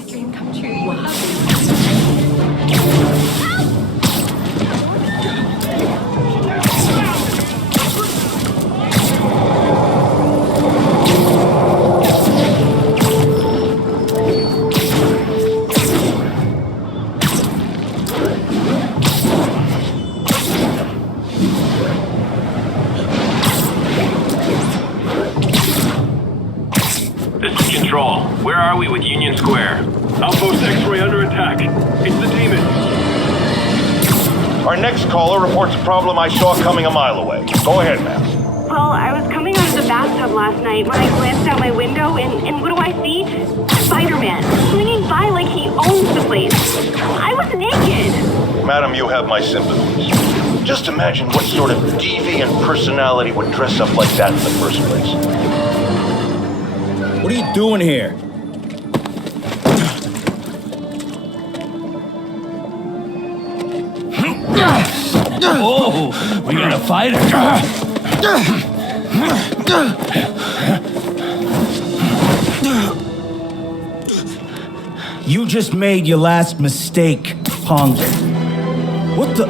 Dream come true. You Control, where are we with Union Square? Outpost X-ray under attack. It's the demon. Our next caller reports a problem I saw coming a mile away. Go ahead, ma'am. Well, I was coming out of the bathtub last night when I glanced out my window, and what do I see? Spider-Man, swinging by like he owns the place. I was naked. Madam, you have my sympathies. Just imagine what sort of deviant personality would dress up like that in the first place. What are you doing here? Oh, we got a fighter. You just made your last mistake, punk. What the...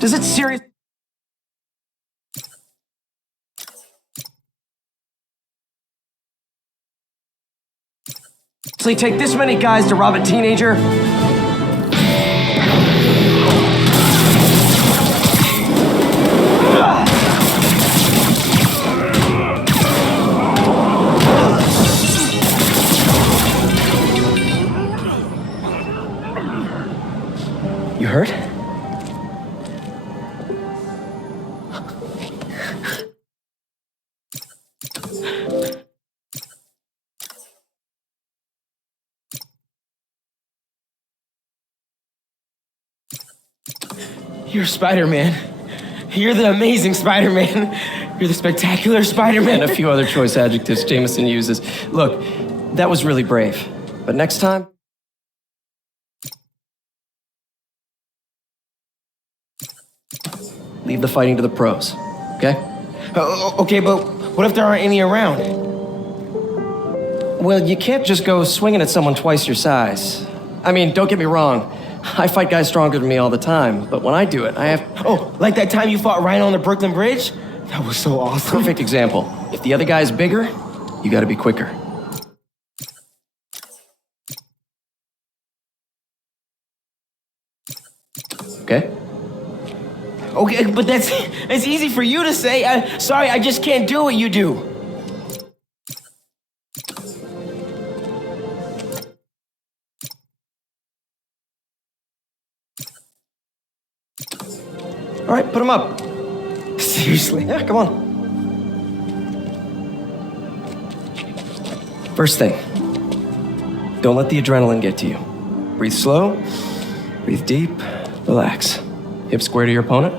Does it seriously take this many guys to rob a teenager? You hurt? You're Spider-Man. You're the amazing Spider-Man. You're the spectacular Spider-Man. And a few other choice adjectives Jameson uses. Look, that was really brave. But next time, leave the fighting to the pros, okay? Okay, but what if there aren't any around? Well, you can't just go swinging at someone twice your size. I mean, don't get me wrong. I fight guys stronger than me all the time, but when I do it, I have... Oh, like that time you fought Rhino on the Brooklyn Bridge? That was so awesome. Perfect example. If the other guy's bigger, you gotta be quicker. Okay? Okay, but that's easy for you to say. Sorry, I just can't do what you do. All right, put him up. Seriously? Yeah, come on. First thing, don't let the adrenaline get to you. Breathe slow, breathe deep, relax. Hip square to your opponent.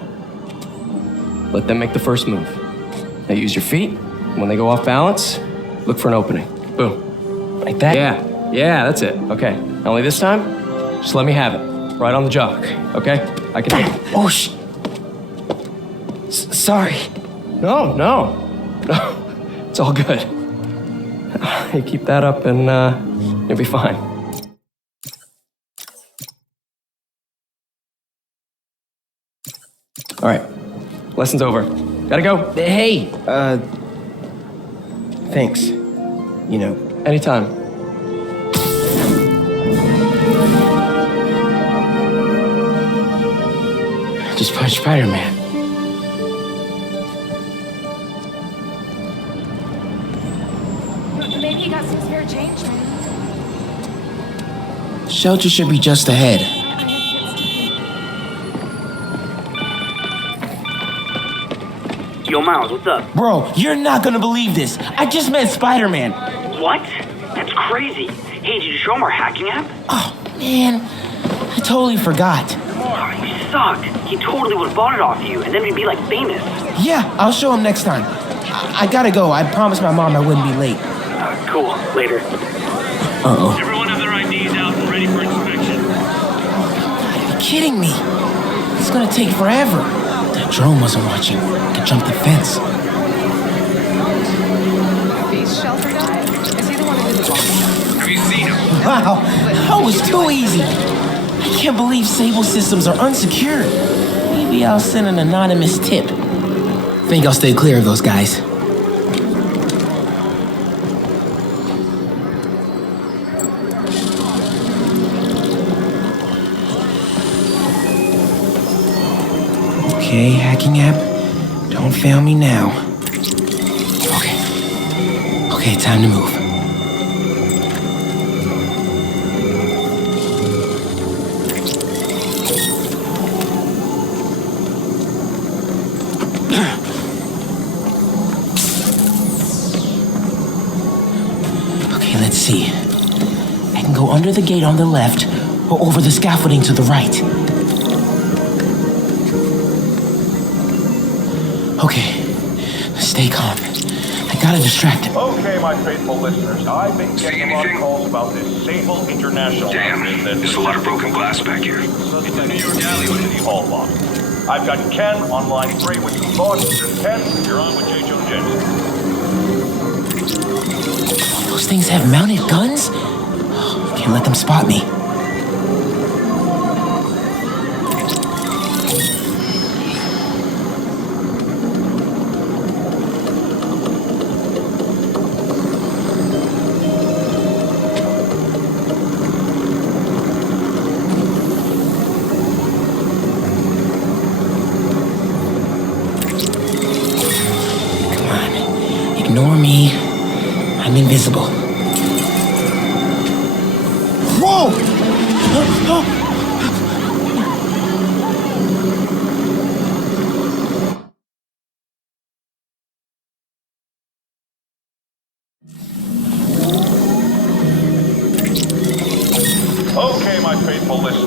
Let them make the first move. Now use your feet. When they go off balance, look for an opening. Boom. Like that? Yeah, that's it. Okay, only this time, just let me have it. Right on the jock, okay? I can take it. Oh, sorry. No. It's all good. You keep that up and you'll be fine. All right, lesson's over. Gotta go. Hey, thanks. You know. Anytime. Just punch Spider-Man. Maybe you got some spare change, man. Shelter should be just ahead. Yo, Miles, what's up? Bro, you're not gonna believe this. I just met Spider-Man. What? That's crazy. Hey, did you show him our hacking app? Oh, man. I totally forgot. Oh, you suck. He totally would have bought it off you, and then we'd be, like, famous. Yeah, I'll show him next time. I gotta go. I promised my mom I wouldn't be late. Cool. Later. Uh-oh. Everyone have their IDs out and ready for inspection. Are you kidding me? It's gonna take forever. The drone wasn't watching. I could jump the fence. Base shelter guy? Is he the one who did the bomb? Have you seen him? Wow, that was too easy. I can't believe Sable systems are unsecured. Maybe I'll send an anonymous tip. Think I'll stay clear of those guys. Okay, hacking app, don't fail me now. Okay, time to move. Okay, let's see. I can go under the gate on the left or over the scaffolding to the right. Okay, stay calm. I gotta distract him. Okay, my faithful listeners, I've been getting a lot of calls about this Sable International. Damn, there's a lot of broken glass back here. It's a New York alleyway. City Hall lot. I've got Ken on line 3 with some thoughts. Ken, you're on with J. Jonah Jameson. Those things have mounted guns? Can't let them spot me.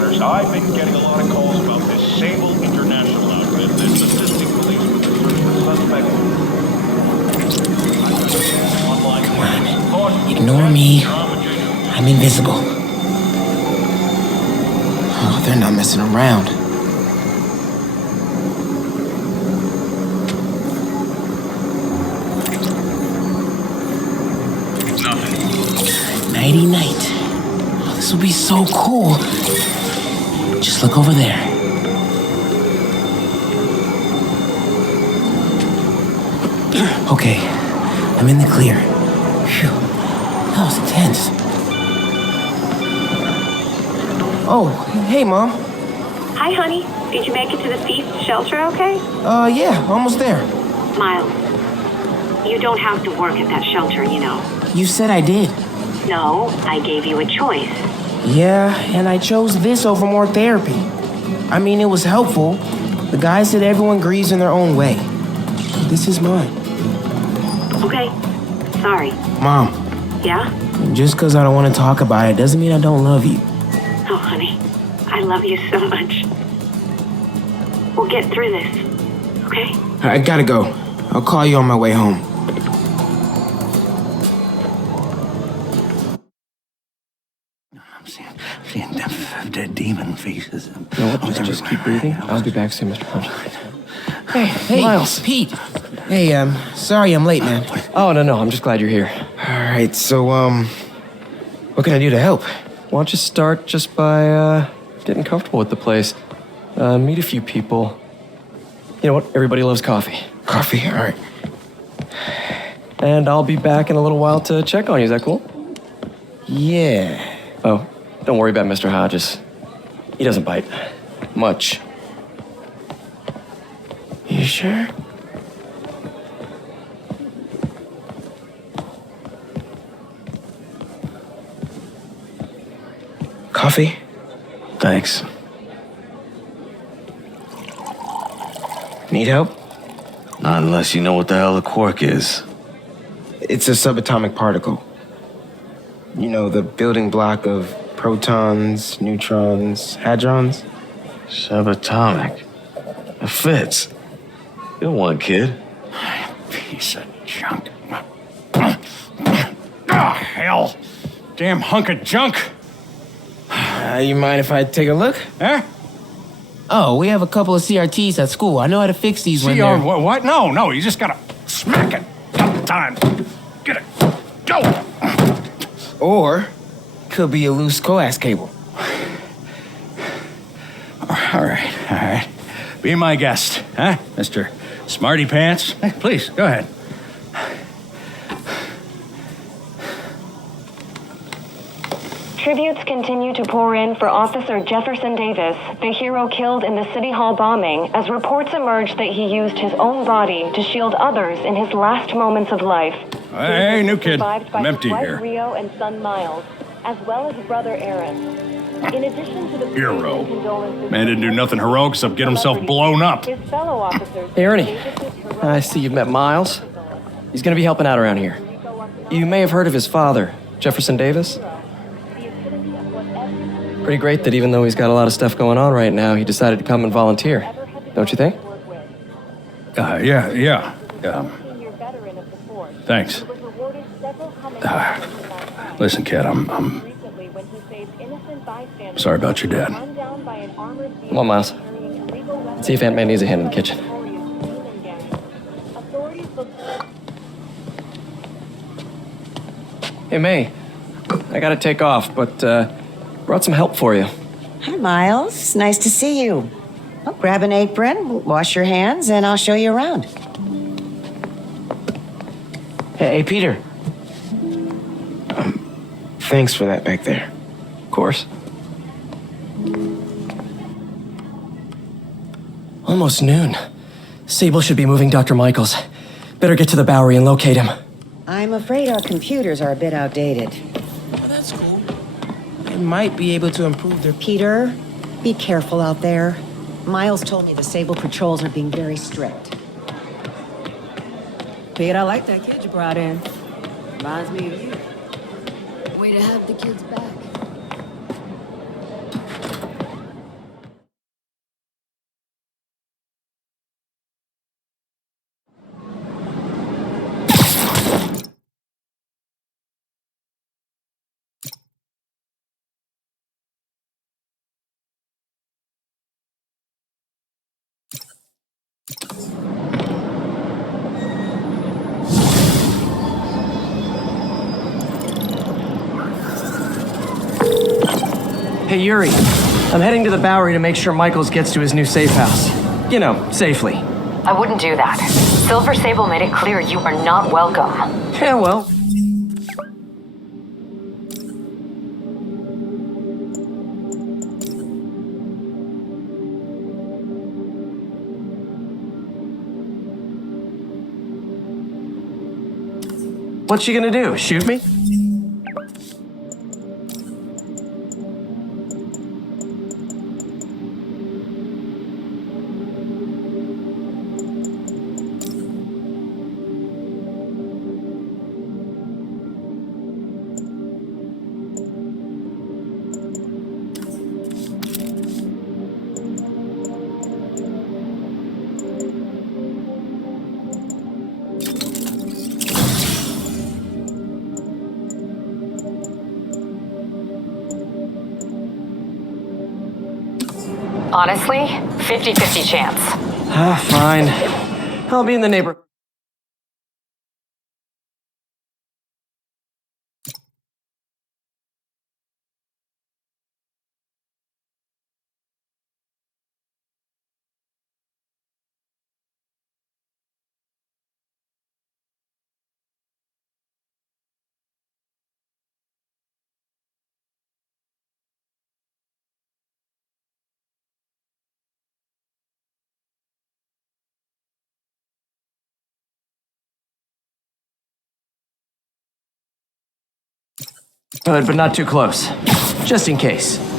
officers. I've been getting a lot of calls about this Sable International outfit that's assisting police with the search for suspects. Come on. Ignore me. I'm invisible. Oh, they're not messing around. Nothing. Nighty night. Oh, this will be so cool. Just look over there. Okay, I'm in the clear. Phew. That was intense. Oh, hey, Mom. Hi, honey. Did you make it to the feast shelter okay? Yeah, almost there. Miles, you don't have to work at that shelter, you know. You said I did. No, I gave you a choice. Yeah, and I chose this over more therapy. I mean, it was helpful. The guy said everyone grieves in their own way. This is mine. Okay. Sorry. Mom, Yeah? just because I don't want to talk about it doesn't mean I don't love you. Oh, honey. I love you so much. We'll get through this. Okay? I gotta go. I'll call you on my way home. Seeing dead demon faces. You know what? Just keep breathing. I'll be back soon, Mr. Punch. Hey, Miles. Pete. Hey, sorry I'm late, man. Oh, no, I'm just glad you're here. All right, so, what can I do to help? Why don't you start just by, getting comfortable with the place? Meet a few people. You know what? Everybody loves coffee. Coffee? All right. And I'll be back in a little while to check on you. Is that cool? Yeah. Oh, don't worry about Mr. Hodges. He doesn't bite. Much. You sure? Coffee? Thanks. Need help? Not unless you know what the hell a quark is. It's a subatomic particle. You know, the building block of protons, neutrons, hadrons? Subatomic. It fits. Good one, kid. Piece of junk. Oh, hell. Damn hunk of junk. You mind if I take a look? Huh? Oh, we have a couple of CRTs at school. I know how to fix these when they're... What? No, you just gotta smack it. Couple times. Get it. Go! Or, could be a loose coax cable. All right. Be my guest, huh, Mr. Smarty Pants? Hey, please, go ahead. Tributes continue to pour in for Officer Jefferson Davis, the hero killed in the City Hall bombing, as reports emerge that he used his own body to shield others in his last moments of life. Hey, new kid. Survived by I'm his empty wife here. Rio and son Miles, as well as brother Aaron. In addition to the Hero. Man didn't do nothing heroic except get himself blown up. his fellow officers. Hey, Ernie. I see you've met Miles. He's gonna be helping out around here. You may have heard of his father, Jefferson Davis. Pretty great that even though he's got a lot of stuff going on right now, he decided to come and volunteer. Don't you think? Yeah. Thanks. Listen, kid, I'm sorry about your dad. Come on, Miles. Let's see if Aunt May needs a hand in the kitchen. Hey, May. I gotta take off, but, brought some help for you. Hi, Miles. Nice to see you. Well, grab an apron, wash your hands, and I'll show you around. Hey, Peter. Thanks for that back there. Of course. Almost noon. Sable should be moving Dr. Michaels. Better get to the Bowery and locate him. I'm afraid our computers are a bit outdated. That's cool. I might be able to improve their... Peter, be careful out there. Miles told me the Sable patrols are being very strict. Pete, I like that kid you brought in. Reminds me of you. Way to have the kids back. Hey, Yuri. I'm heading to the Bowery to make sure Michaels gets to his new safe house. You know, safely. I wouldn't do that. Silver Sable made it clear you are not welcome. Yeah, well. What's she gonna do? Shoot me? Honestly, 50-50 chance. Fine. I'll be in the neighborhood. But not too close. Just in case.